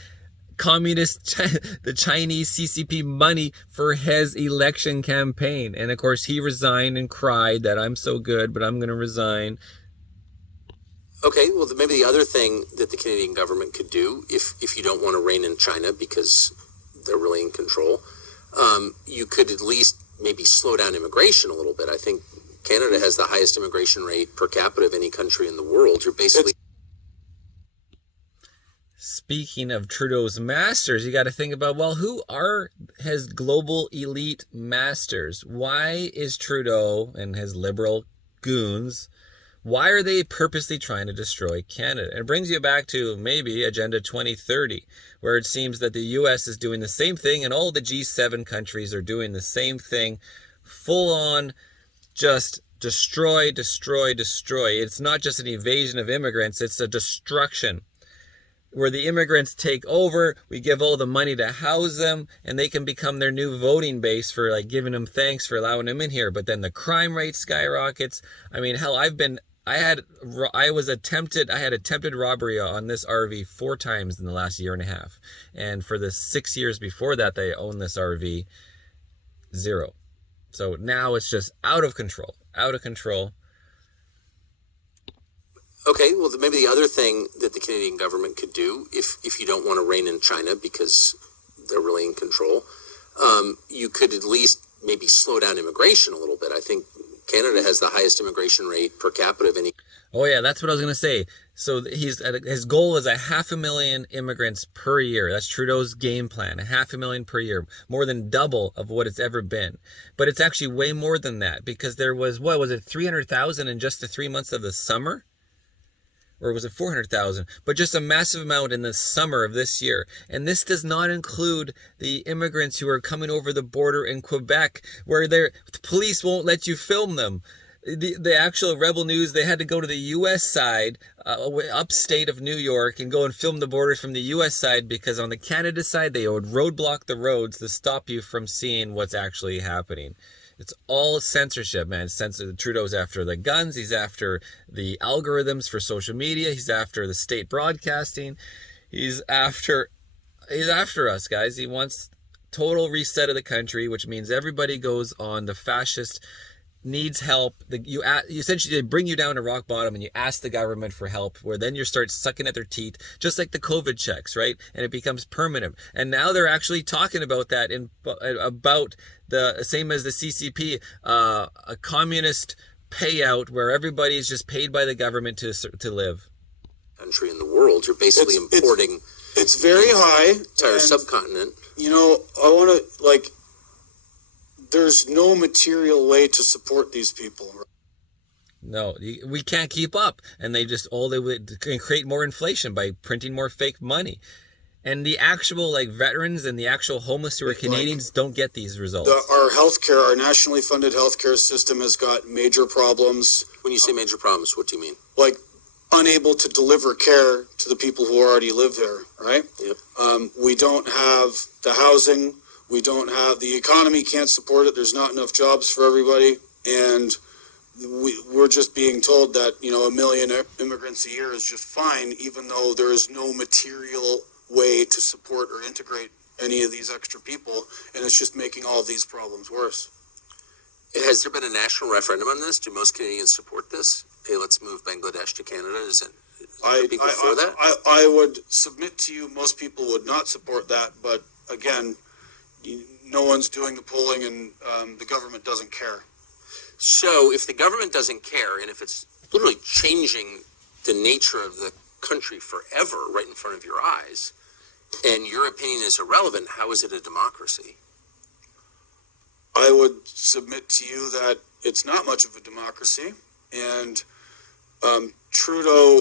the Chinese CCP money for his election campaign. And of course, he resigned and cried that I'm so good, but I'm going to resign. Okay, well, maybe the other thing that the Canadian government could do, if you don't want to rein in China because they're really in control, you could at least maybe slow down immigration a little bit. I think Canada has the highest immigration rate per capita of any country in the world. You're basically... Speaking of Trudeau's masters, you got to think about, well, who are his global elite masters? Why is Trudeau and his liberal goons, why are they purposely trying to destroy Canada? And it brings you back to maybe Agenda 2030, where it seems that the U.S. is doing the same thing and all the G7 countries are doing the same thing, full on, just destroy, destroy, destroy. It's not just an invasion of immigrants, it's a destruction. Where the immigrants take over, we give all the money to house them, and they can become their new voting base for like giving them thanks for allowing them in here. But then the crime rate skyrockets. I mean, hell, I had attempted robbery on this RV 4 times in the last year and a half. And for the 6 years before that, they owned this RV, 0. So now it's just out of control, out of control. Okay, well, maybe the other thing that the Canadian government could do, if you don't want to rein in China because they're really in control, you could at least maybe slow down immigration a little bit. I think Canada has the highest immigration rate per capita of any... Oh yeah, that's what I was going to say. So his goal is 500,000 immigrants per year. That's Trudeau's game plan, 500,000 per year, more than double of what it's ever been. But it's actually way more than that, because there was, 300,000 in just the 3 months of the summer? Or was it 400,000? But just a massive amount in the summer of this year. And this does not include the immigrants who are coming over the border in Quebec, where the police won't let you film them. The actual Rebel News, they had to go to the U.S. side, upstate of New York, and go and film the borders from the U.S. side, because on the Canada side, they would roadblock the roads to stop you from seeing what's actually happening. It's all censorship, man. Trudeau's after the guns. He's after the algorithms for social media. He's after the state broadcasting. He's after us, guys. He wants total reset of the country, which means everybody goes on the fascist, needs help. You essentially, they bring you down to rock bottom and you ask the government for help, where then you start sucking at their teeth, just like the COVID checks, right? And it becomes permanent. And now they're actually talking about that about the same as the CCP, a communist payout where everybody is just paid by the government to live. Country in the world, you're basically importing. It's very high. Entire subcontinent. You know, I want to there's no material way to support these people. No, we can't keep up. And they would create more inflation by printing more fake money. And the actual veterans and the actual homeless who are Canadians don't get these results. Our nationally funded healthcare system has got major problems. When you say major problems, what do you mean? Like unable to deliver care to the people who already live there, right? Yep. We don't have the housing. We don't have, the economy can't support it. There's not enough jobs for everybody. And we're just being told that, 1 million immigrants a year is just fine, even though there is no material way to support or integrate any of these extra people. And it's just making all of these problems worse. Has there been a national referendum on this? Do most Canadians support this? Hey, let's move Bangladesh to Canada. Is there people for that? I would submit to you, most people would not support that. But again, no one's doing the polling, and the government doesn't care. So if the government doesn't care, and if it's literally changing the nature of the country forever right in front of your eyes, and your opinion is irrelevant, how is it a democracy? I would submit to you that it's not much of a democracy, and Trudeau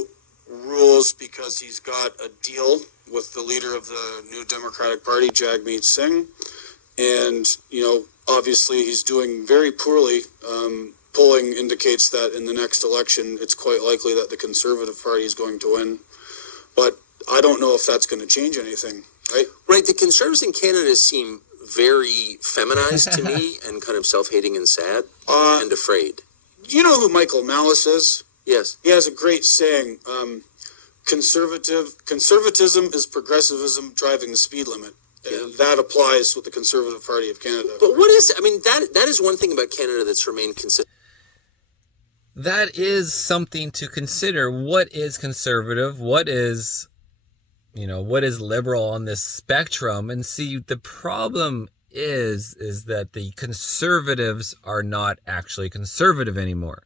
rules because he's got a deal with the leader of the New Democratic Party, Jagmeet Singh, and obviously he's doing very poorly. Polling indicates that in the next election it's quite likely that the Conservative Party is going to win, but I don't know if that's going to change anything, right? Right, the Conservatives in Canada seem very feminized to me and kind of self-hating and sad and afraid. Do you know who Michael Malice is? Yes. He has a great saying, conservatism is progressivism driving the speed limit. And that applies with the Conservative Party of Canada. But what is, I mean, that is one thing about Canada that's remained consistent. That is something to consider. What is conservative? What is, what is liberal on this spectrum? And see, the problem is that the conservatives are not actually conservative anymore.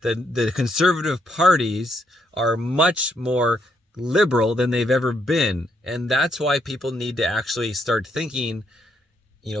The conservative parties are much more liberal than they've ever been. And that's why people need to actually start thinking,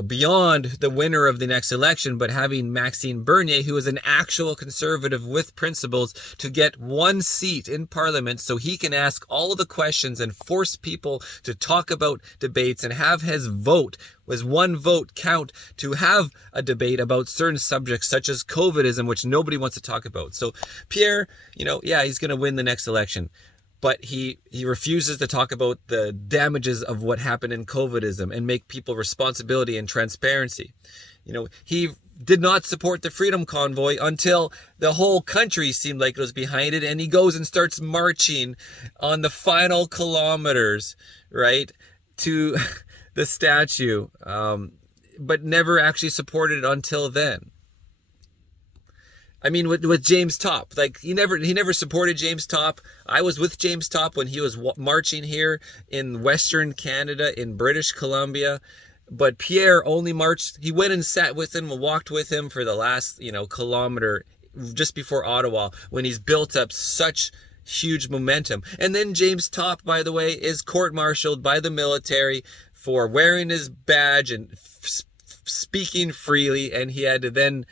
beyond the winner of the next election, but having Maxime Bernier, who is an actual conservative with principles, to get one seat in Parliament so he can ask all the questions and force people to talk about debates and have his vote, was one vote count, to have a debate about certain subjects such as COVIDism, which nobody wants to talk about. So Pierre, he's going to win the next election. But he refuses to talk about the damages of what happened in COVIDism and make people responsibility and transparency. He did not support the Freedom Convoy until the whole country seemed like it was behind it. And he goes and starts marching on the final kilometers, right, to the statue, but never actually supported it until then. I mean, with James Topp, like he never supported James Topp. I was with James Topp when he was marching here in Western Canada, in British Columbia. But Pierre only marched. He went and sat with him and walked with him for the last, kilometer just before Ottawa, when he's built up such huge momentum. And then James Topp, by the way, is court-martialed by the military for wearing his badge and speaking freely, and he had to then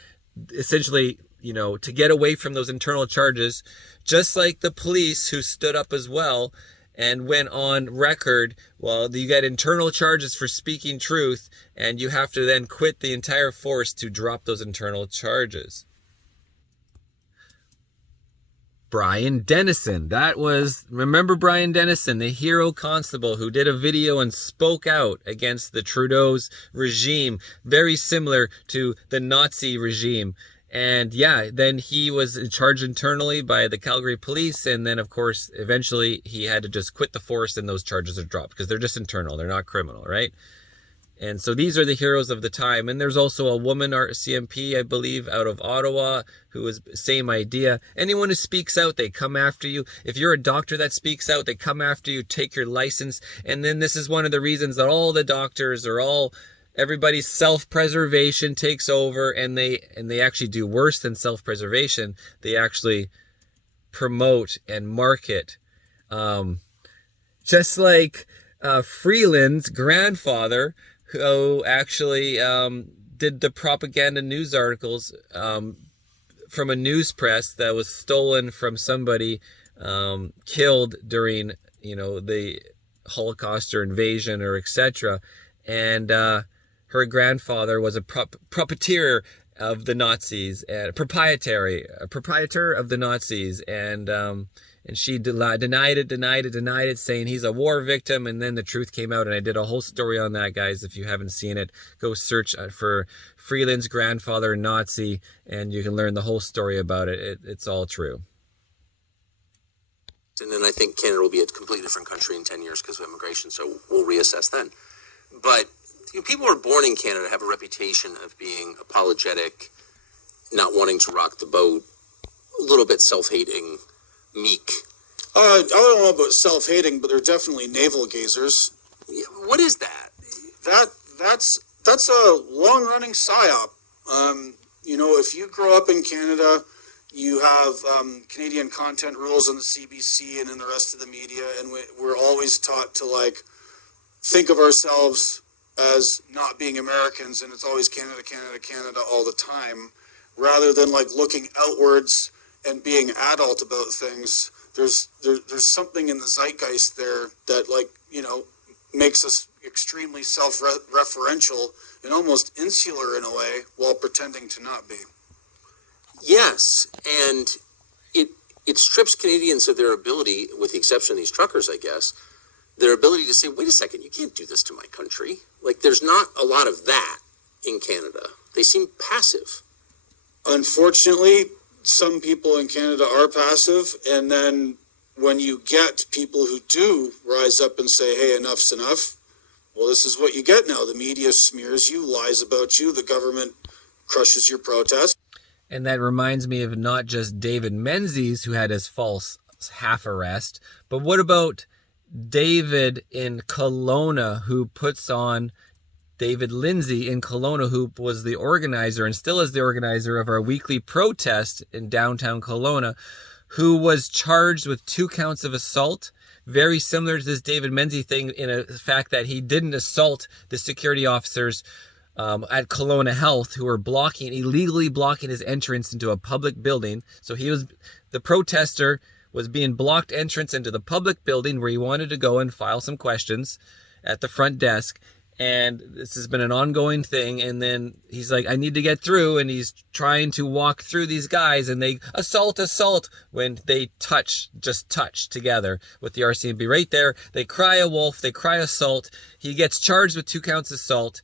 essentially, to get away from those internal charges, just like the police who stood up as well and went on record. Well, you got internal charges for speaking truth, and you have to then quit the entire force to drop those internal charges. Brian Dennison, remember Brian Dennison, the hero constable who did a video and spoke out against the Trudeau's regime, very similar to the Nazi regime. And then he was charged internally by the Calgary police. And then, of course, eventually he had to just quit the force and those charges are dropped because they're just internal. They're not criminal, right? And so these are the heroes of the time. And there's also a woman RCMP, I believe, out of Ottawa, who was same idea. Anyone who speaks out, they come after you. If you're a doctor that speaks out, they come after you, take your license. And then this is one of the reasons that all the doctors are everybody's self-preservation takes over, and they actually do worse than self-preservation. They actually promote and market. Just like Freeland's grandfather, who actually did the propaganda news articles from a news press that was stolen from somebody killed during, the Holocaust or invasion or etc. And her grandfather was a proprietor of the Nazis, and proprietor of the Nazis, and she denied it, saying he's a war victim. And then the truth came out, and I did a whole story on that, guys. If you haven't seen it, go search for Freeland's grandfather Nazi, and you can learn the whole story about it. It's all true. And then I think Canada will be a completely different country in 10 years because of immigration, so we'll reassess then. But people who are born in Canada have a reputation of being apologetic, not wanting to rock the boat, a little bit self-hating, meek. I don't know about self-hating, but they're definitely navel gazers. What is that? That's a long-running psyop. If you grow up in Canada, you have Canadian content rules on the CBC and in the rest of the media, and we're always taught to think of ourselves as not being Americans, and it's always Canada, Canada, Canada all the time, rather than looking outwards and being adult about things. There's something in the zeitgeist there that makes us extremely self-referential and almost insular in a way, while pretending to not be. Yes, and it strips Canadians of their ability, with the exception of these truckers, I guess, their ability to say, wait a second, you can't do this to my country. There's not a lot of that in Canada. They seem passive. Unfortunately, some people in Canada are passive, and then when you get people who do rise up and say, hey, enough's enough, well, this is what you get now. The media smears you, lies about you, the government crushes your protest. And that reminds me of not just David Menzies, who had his false half arrest, but what about David in Kelowna, who puts on David Lindsay in Kelowna, who was the organizer and still is the organizer of our weekly protest in downtown Kelowna, who was charged with 2 counts of assault, very similar to this David Menzies thing in a fact that he didn't assault the security officers at Kelowna Health who were illegally blocking his entrance into a public building. So the protester was being blocked entrance into the public building where he wanted to go and file some questions at the front desk. And this has been an ongoing thing. And then he's like, I need to get through. And he's trying to walk through these guys, and they assault when they just touch together with the RCMP right there. They cry a wolf. They cry assault. He gets charged with 2 counts of assault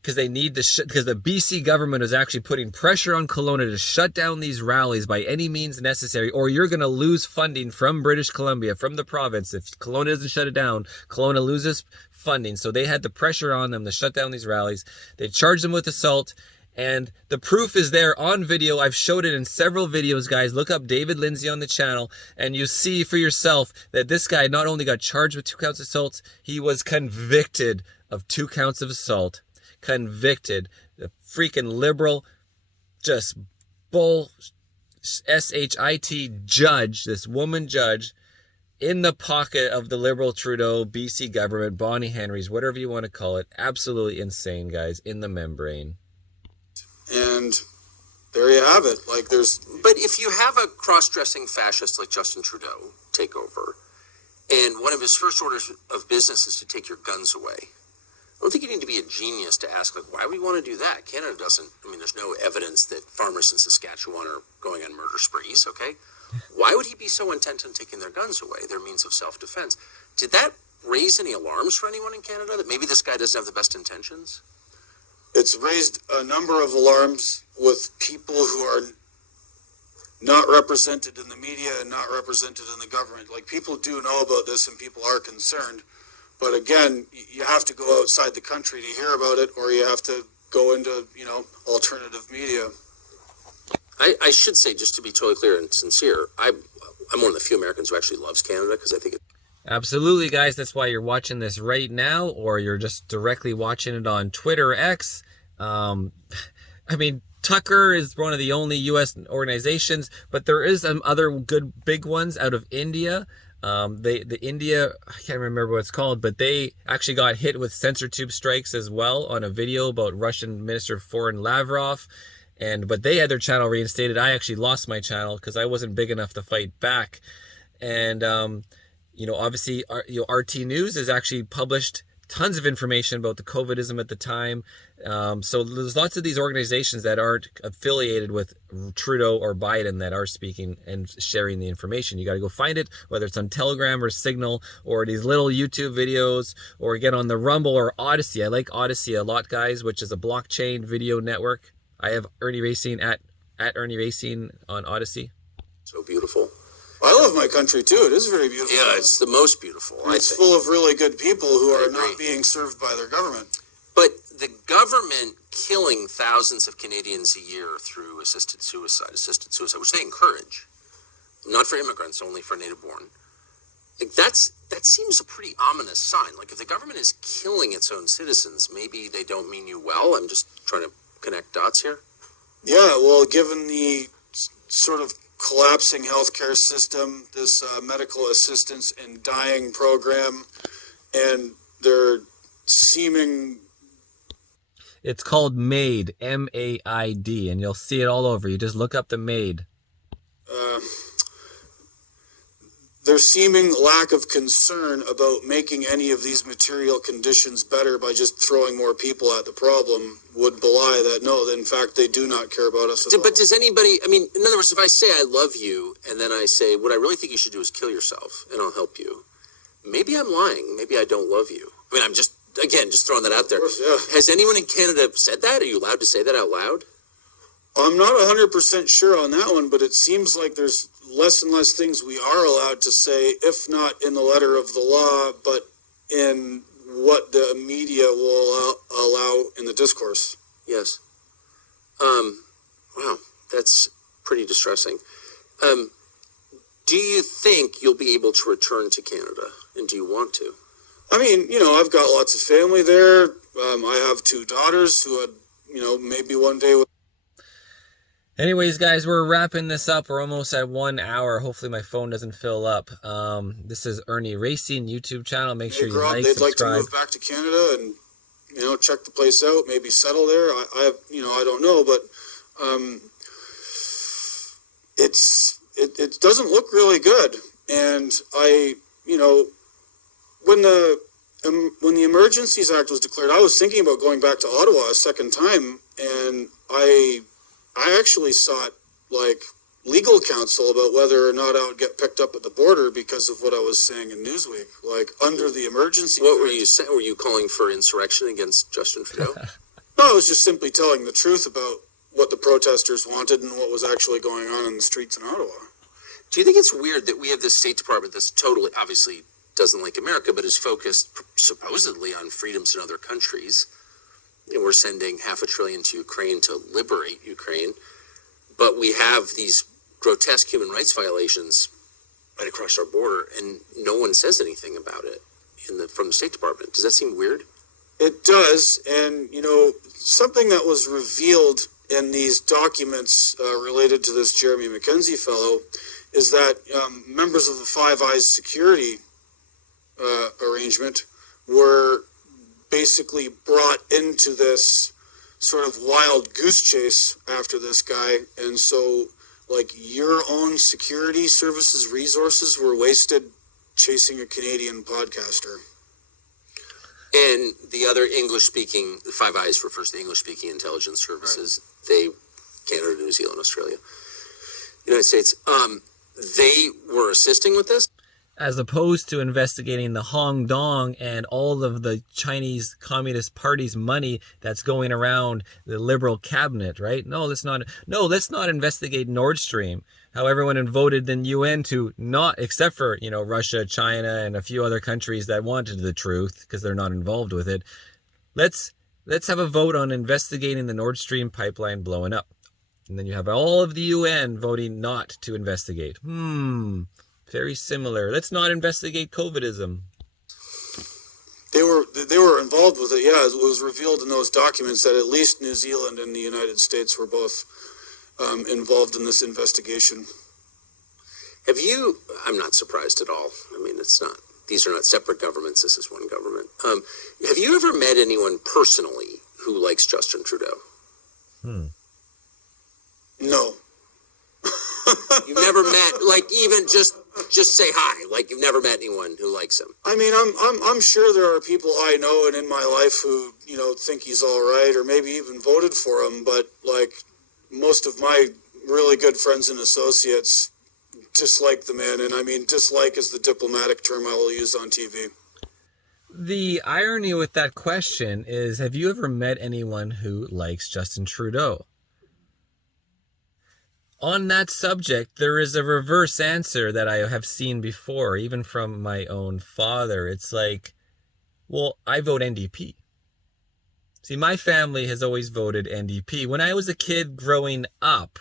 because because the BC government is actually putting pressure on Kelowna to shut down these rallies by any means necessary, or you're going to lose funding from British Columbia, from the province. If Kelowna doesn't shut it down, Kelowna loses funding. So they had the pressure on them to shut down these rallies. They charged them with assault, and the proof is there on video. I've showed it in several videos, guys. Look up David Lindsay on the channel, and you see for yourself that this guy not only got charged with 2 counts of assault, he was convicted of 2 counts of assault. Convicted. The freaking liberal, just bull SHIT judge, this woman judge, in the pocket of the liberal Trudeau, BC government, Bonnie Henry's, whatever you want to call it. Absolutely insane, guys, in the membrane. And there you have it. But if you have a cross-dressing fascist like Justin Trudeau take over, and one of his first orders of business is to take your guns away, I don't think you need to be a genius to ask, why would we want to do that? Canada doesn't. There's no evidence that farmers in Saskatchewan are going on murder sprees, okay? Why would he be so intent on taking their guns away, their means of self-defense? Did that raise any alarms for anyone in Canada, that maybe this guy doesn't have the best intentions? It's raised a number of alarms with people who are not represented in the media and not represented in the government. People do know about this and people are concerned. But again, you have to go outside the country to hear about it, or you have to go into, alternative media. I should say, just to be totally clear and sincere, I'm one of the few Americans who actually loves Canada, because I think it. Absolutely, guys. That's why you're watching this right now, or you're just directly watching it on Twitter X. Tucker is one of the only U.S. organizations, but there is some other good big ones out of India. The India, I can't remember what it's called, but they actually got hit with censor tube strikes as well on a video about Russian Minister of Foreign Lavrov. But they had their channel reinstated. I actually lost my channel because I wasn't big enough to fight back. And, obviously, RT News has actually published tons of information about the COVIDism at the time. So there's lots of these organizations that aren't affiliated with Trudeau or Biden that are speaking and sharing the information. You got to go find it, whether it's on Telegram or Signal or these little YouTube videos, or get on the Rumble or Odyssey. I like Odyssey a lot, guys, which is a blockchain video network. I have Irnieracing at Irnieracing on Odyssey. So beautiful. I love my country too. It is very beautiful. Yeah, it's the most beautiful. It's full of really good people who are not being served by their government. But the government killing thousands of Canadians a year through assisted suicide, which they encourage, not for immigrants, only for native-born. That seems a pretty ominous sign. If the government is killing its own citizens, maybe they don't mean you well. I'm just trying to connect dots here. Yeah, well, given the sort of collapsing healthcare system, this medical assistance in dying program, and their seeming... It's called MAID, M-A-I-D, and you'll see it all over. You just look up the MAID. Their seeming lack of concern about making any of these material conditions better by just throwing more people at the problem would belie that, no, in fact, they do not care about us at all. But does anybody, in other words, if I say I love you, and then I say, what I really think you should do is kill yourself, and I'll help you, maybe I'm lying. Maybe I don't love you. I'm just throwing that out there. Of course, yeah. Has anyone in Canada said that? Are you allowed to say that out loud? I'm not 100% sure on that one, but it seems like there's less and less things we are allowed to say, if not in the letter of the law, but in what the media will allow in the discourse. Yes. Wow, that's pretty distressing. Do you think you'll be able to return to Canada, and do you want to? I mean, I've got lots of family there. I have 2 daughters who had, maybe one day. Anyways, guys, we're wrapping this up. We're almost at 1 hour. Hopefully my phone doesn't fill up. This is Irnieracing YouTube channel. Make sure you like, they'd subscribe. like to move back to Canada and, check the place out, maybe settle there. I don't know, but it doesn't look really good. And when the Emergencies Act was declared, I was thinking about going back to Ottawa a second time, and I actually sought legal counsel about whether or not I would get picked up at the border because of what I was saying in Newsweek, under the Emergency What Act. were you saying? Were you calling for insurrection against Justin Trudeau? No, I was just simply telling the truth about what the protesters wanted and what was actually going on in the streets in Ottawa. Do you think it's weird that we have this State Department that's totally, obviously doesn't like America, but is focused supposedly on freedoms in other countries? And we're sending $500 billion to Ukraine to liberate Ukraine, but we have these grotesque human rights violations right across our border, and no one says anything about it from the State Department. Does that seem weird? It does, and something that was revealed in these documents related to this Jeremy McKenzie fellow is that members of the Five Eyes security arrangement were basically brought into this sort of wild goose chase after this guy, and so your own security services resources were wasted chasing a Canadian podcaster. And the other English-speaking, Five Eyes refers to English-speaking intelligence services. Right. Canada, New Zealand, Australia, United States, they were assisting with this? As opposed to investigating the Hong Dong and all of the Chinese Communist Party's money that's going around the Liberal cabinet, right? No, let's not investigate Nord Stream. How everyone voted in UN to not, except for, Russia, China, and a few other countries that wanted the truth because they're not involved with it. Let's have a vote on investigating the Nord Stream pipeline blowing up. And then you have all of the UN voting not to investigate. Very similar. Let's not investigate COVIDism. They were involved with it. Yeah, it was revealed in those documents that at least New Zealand and the United States were both involved in this investigation. I'm not surprised at all. I mean, these are not separate governments. This is one government. Have you ever met anyone personally who likes Justin Trudeau? No. You've never met, even just say hi. You've never met anyone who likes him. I mean, I'm sure there are people I know and in my life who, think he's all right, or maybe even voted for him. But most of my really good friends and associates dislike the man. And I mean, dislike is the diplomatic term I will use on TV. The irony with that question is, have you ever met anyone who likes Justin Trudeau? On that subject, there is a reverse answer that I have seen before, even from my own father. It's well, I vote NDP. See, my family has always voted NDP. When I was a kid growing up,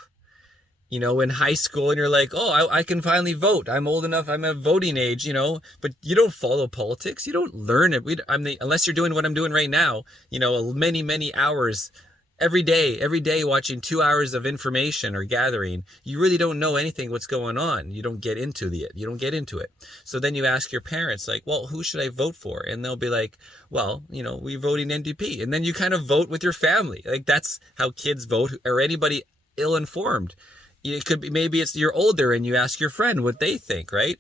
in high school, and you're like, oh, I can finally vote. I'm old enough. I'm of voting age, but you don't follow politics. You don't learn it. Unless you're doing what I'm doing right now, many, many hours every day watching 2 hours of information or gathering, you really don't know anything what's going on. You don't get into it. So then you ask your parents, well, who should I vote for? And they'll be like, well, we're voting NDP. And then you kind of vote with your family. That's how kids vote, or anybody ill-informed. It could be, maybe you're older and you ask your friend what they think, right?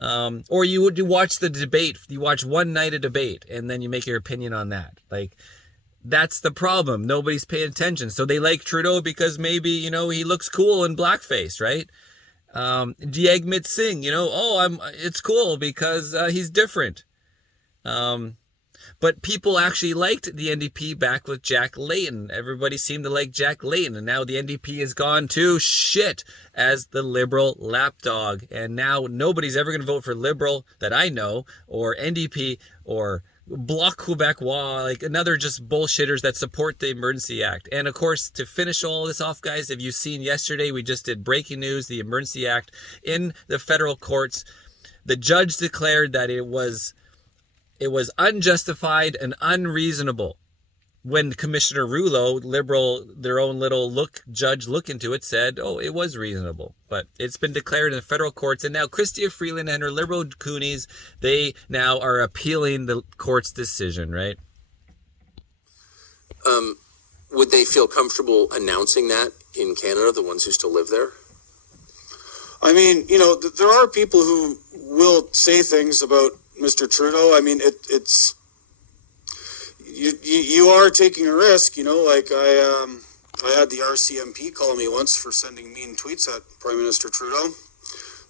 Or you watch the debate. You watch one night of debate and then you make your opinion on that. That's the problem. Nobody's paying attention. So they like Trudeau because maybe, he looks cool in blackface, right? Jagmeet Singh, it's cool because he's different. But people actually liked the NDP back with Jack Layton. Everybody seemed to like Jack Layton. And now the NDP has gone to shit as the Liberal lapdog. And now nobody's ever going to vote for Liberal that I know, or NDP, or Bloc Québécois, like another just bullshitters that support the Emergency Act. And of course, to finish all this off, guys, if you've seen yesterday, we just did breaking news, the Emergency Act in the federal courts. The judge declared that it was unjustified and unreasonable. When Commissioner Rouleau, Liberal, their own little judge look into it, said, oh, it was reasonable. But it's been declared in the federal courts. And now Chrystia Freeland and her Liberal coonies, they now are appealing the court's decision, right? Would they feel comfortable announcing that in Canada, the ones who still live there? I mean, there are people who will say things about Mr. Trudeau. I mean, it's you are taking a risk, like I had the RCMP call me once for sending mean tweets at Prime Minister Trudeau.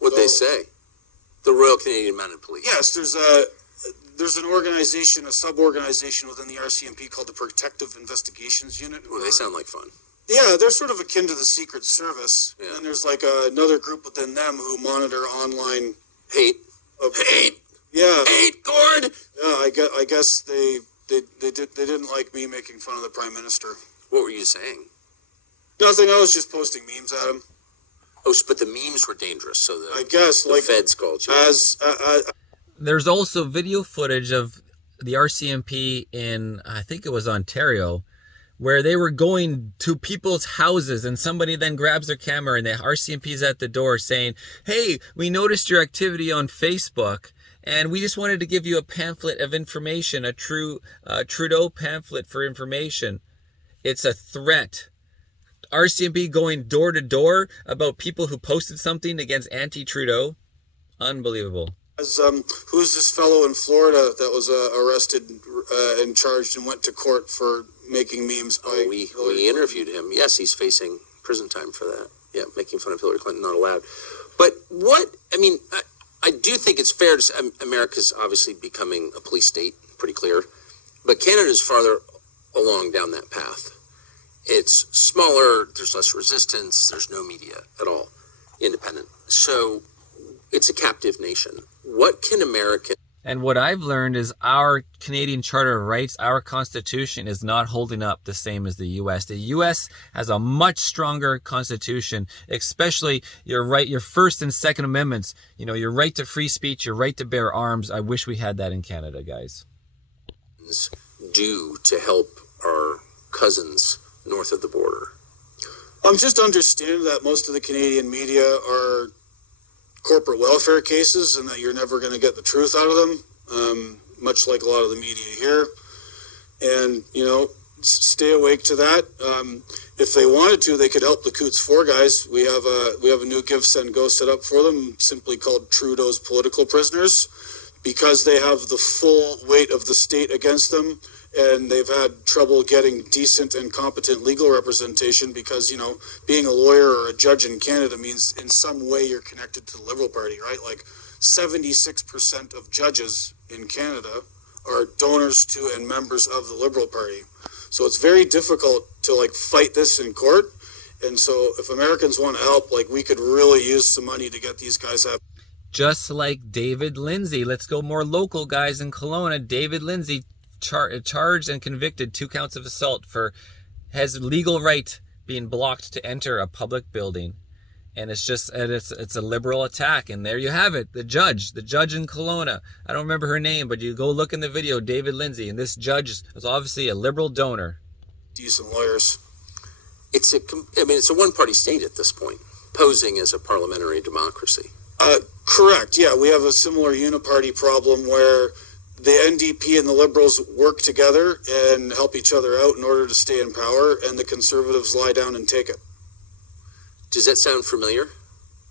What'd they say? The Royal Canadian Mounted Police. Yes, there's an organization, a sub-organization within the RCMP called the Protective Investigations Unit. Well, they sound like fun. Yeah, they're sort of akin to the Secret Service. Yeah. And there's like another group within them who monitor online hate. Hate. Yeah. Hate, Gord. Yeah, I guess they didn't like me making fun of the Prime Minister. What were you saying? Nothing. I was just posting memes at him. Oh, but the memes were dangerous, so I guess the feds called you. There's also video footage of the RCMP in, I think it was Ontario, where they were going to people's houses and somebody then grabs their camera and the RCMP's at the door saying, hey, we noticed your activity on Facebook and we just wanted to give you a pamphlet of information, a Trudeau pamphlet for information. It's a threat. RCMP going door to door about people who posted something against anti-Trudeau. Unbelievable. Who's this fellow in Florida that was arrested and charged and went to court for making memes? We interviewed him. Yes, he's facing prison time for that. Yeah, making fun of Hillary Clinton, not allowed. But I do think it's fair to say America's obviously becoming a police state, pretty clear. But Canada's farther along down that path. It's smaller, there's less resistance, there's no media at all, independent. So it's a captive nation. What can America... And what I've learned is our Canadian Charter of Rights, our Constitution, is not holding up the same as the U.S. The U.S. has a much stronger Constitution, especially your First and Second Amendments. Your right to free speech, your right to bear arms. I wish we had that in Canada, guys. Do to help our cousins north of the border? Just understand that most of the Canadian media are corporate welfare cases and that you're never going to get the truth out of them, much like a lot of the media here. And, stay awake to that. If they wanted to, they could help the Coots 4 guys. We have a new Give, Send, Go set up for them, simply called Trudeau's Political Prisoners, because they have the full weight of the state against them. And they've had trouble getting decent and competent legal representation because, being a lawyer or a judge in Canada means in some way you're connected to the Liberal Party, right? Like 76% of judges in Canada are donors to and members of the Liberal Party. So it's very difficult to fight this in court. And so if Americans want to help, we could really use some money to get these guys out. Just like David Lindsay. Let's go more local, guys, in Kelowna. David Lindsay charged and convicted 2 counts of assault has legal right being blocked to enter a public building. And it's a Liberal attack. And there you have it. The judge in Kelowna. I don't remember her name, but you go look in the video, David Lindsay. And this judge is obviously a Liberal donor. Decent lawyers. It's a one-party state at this point, posing as a parliamentary democracy. Correct. Yeah, we have a similar uniparty problem where the NDP and the Liberals work together and help each other out in order to stay in power, and the Conservatives lie down and take it. Does that sound familiar?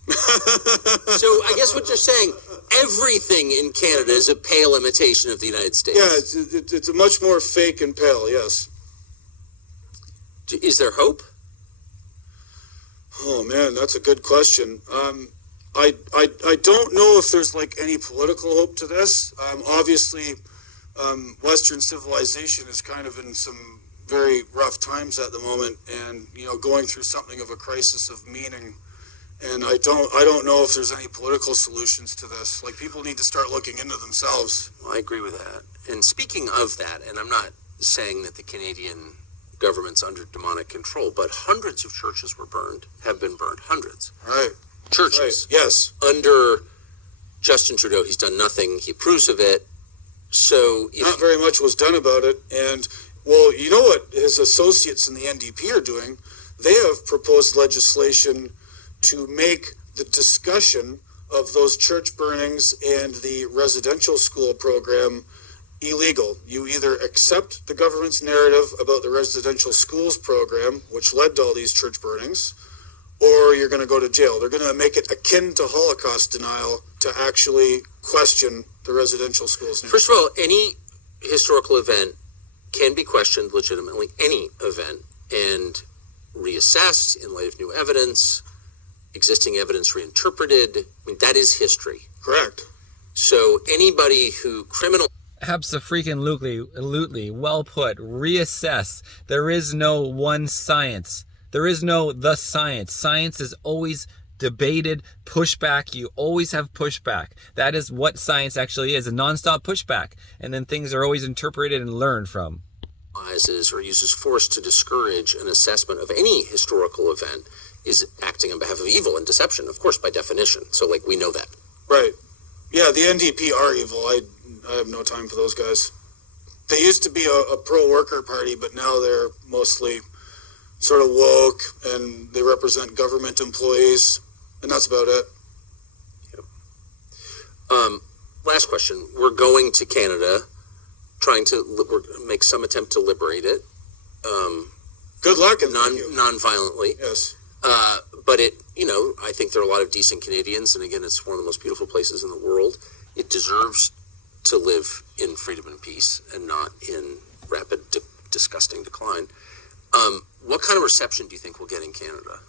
So I guess what you're saying, everything in Canada is a pale imitation of the United States. Yeah, it's a much more fake and pale, yes. Is there hope? Oh, man, that's a good question. I don't know if there's any political hope to this. Obviously, Western civilization is kind of in some very rough times at the moment, and going through something of a crisis of meaning. And I don't know if there's any political solutions to this. Like, people need to start looking into themselves. Well, I agree with that. And speaking of that, and I'm not saying that the Canadian government's under demonic control, but hundreds of churches have been burned. Hundreds. Right. Churches. Right. Yes. Under Justin Trudeau, he's done nothing. He approves of it. So not very much was done about it. And, well, you know what his associates in the NDP are doing? They have proposed legislation to make the discussion of those church burnings and the residential school program illegal. You either accept the government's narrative about the residential schools program, which led to all these church burnings, or you're going to go to jail. They're going to make it akin to Holocaust denial to actually question the residential schools. First of all, any historical event can be questioned legitimately, any event, and reassessed in light of new evidence, existing evidence reinterpreted. I mean, that is history. Correct. So anybody who Absolutely, well put. Reassess. There is no one science. There is no the science. Science is always debated, pushback. You always have pushback. That is what science actually is, a nonstop pushback. And then things are always interpreted and learned from. Or uses force to discourage an assessment of any historical event is acting on behalf of evil and deception, of course, by definition. So, we know that. Right. Yeah, the NDP are evil. I have no time for those guys. They used to be a pro-worker party, but now they're mostly sort of woke, and they represent government employees, and that's about it. Yep. Last question. We're going to Canada, trying to make some attempt to liberate it. Good luck, and non-violently. Yes. But I think there are a lot of decent Canadians, and again, it's one of the most beautiful places in the world. It deserves to live in freedom and peace and not in rapid, disgusting decline. What kind of reception do you think we'll get in Canada?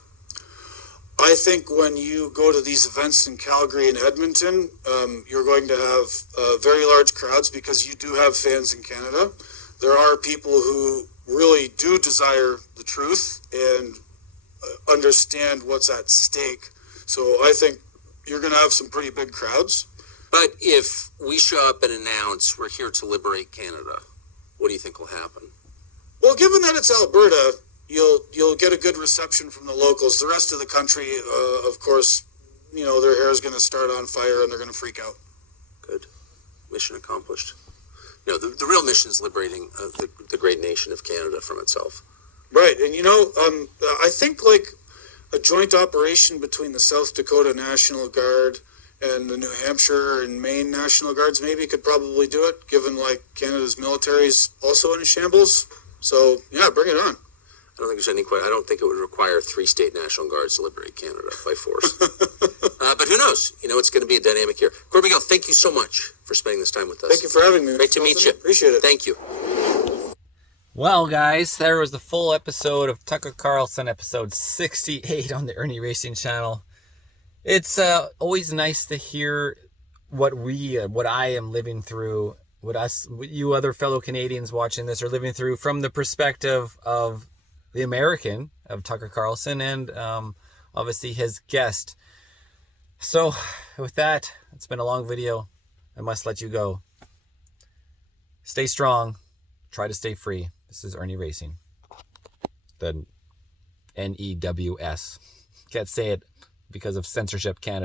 I think when you go to these events in Calgary and Edmonton, you're going to have very large crowds because you do have fans in Canada. There are people who really do desire the truth and understand what's at stake. So I think you're going to have some pretty big crowds. But if we show up and announce we're here to liberate Canada, what do you think will happen? Well, given that it's Alberta, you'll get a good reception from the locals. The rest of the country, of course, their hair is going to start on fire and they're going to freak out. Good. Mission accomplished. The real mission is liberating the great nation of Canada from itself. Right. And, I think a joint operation between the South Dakota National Guard and the New Hampshire and Maine National Guards maybe could probably do it, given Canada's military is also in shambles. So, yeah, bring it on. I don't think there's any question. I don't think it would require 3 state National Guards to liberate Canada by force. But who knows? It's going to be a dynamic year. Gord Magill, thank you so much for spending this time with us. Thank you for having me. Great to meet you. Appreciate it. Thank you. Well, guys, there was the full episode of Tucker Carlson, episode 68 on the Irnieracing channel. It's always nice to hear what I am living through, what you other fellow Canadians watching this are living through from the perspective of the American, of Tucker Carlson, and obviously his guest. So, with that, it's been a long video. I must let you go. Stay strong. Try to stay free. This is Irnieracing. The NEWS. Can't say it because of Censorship Canada.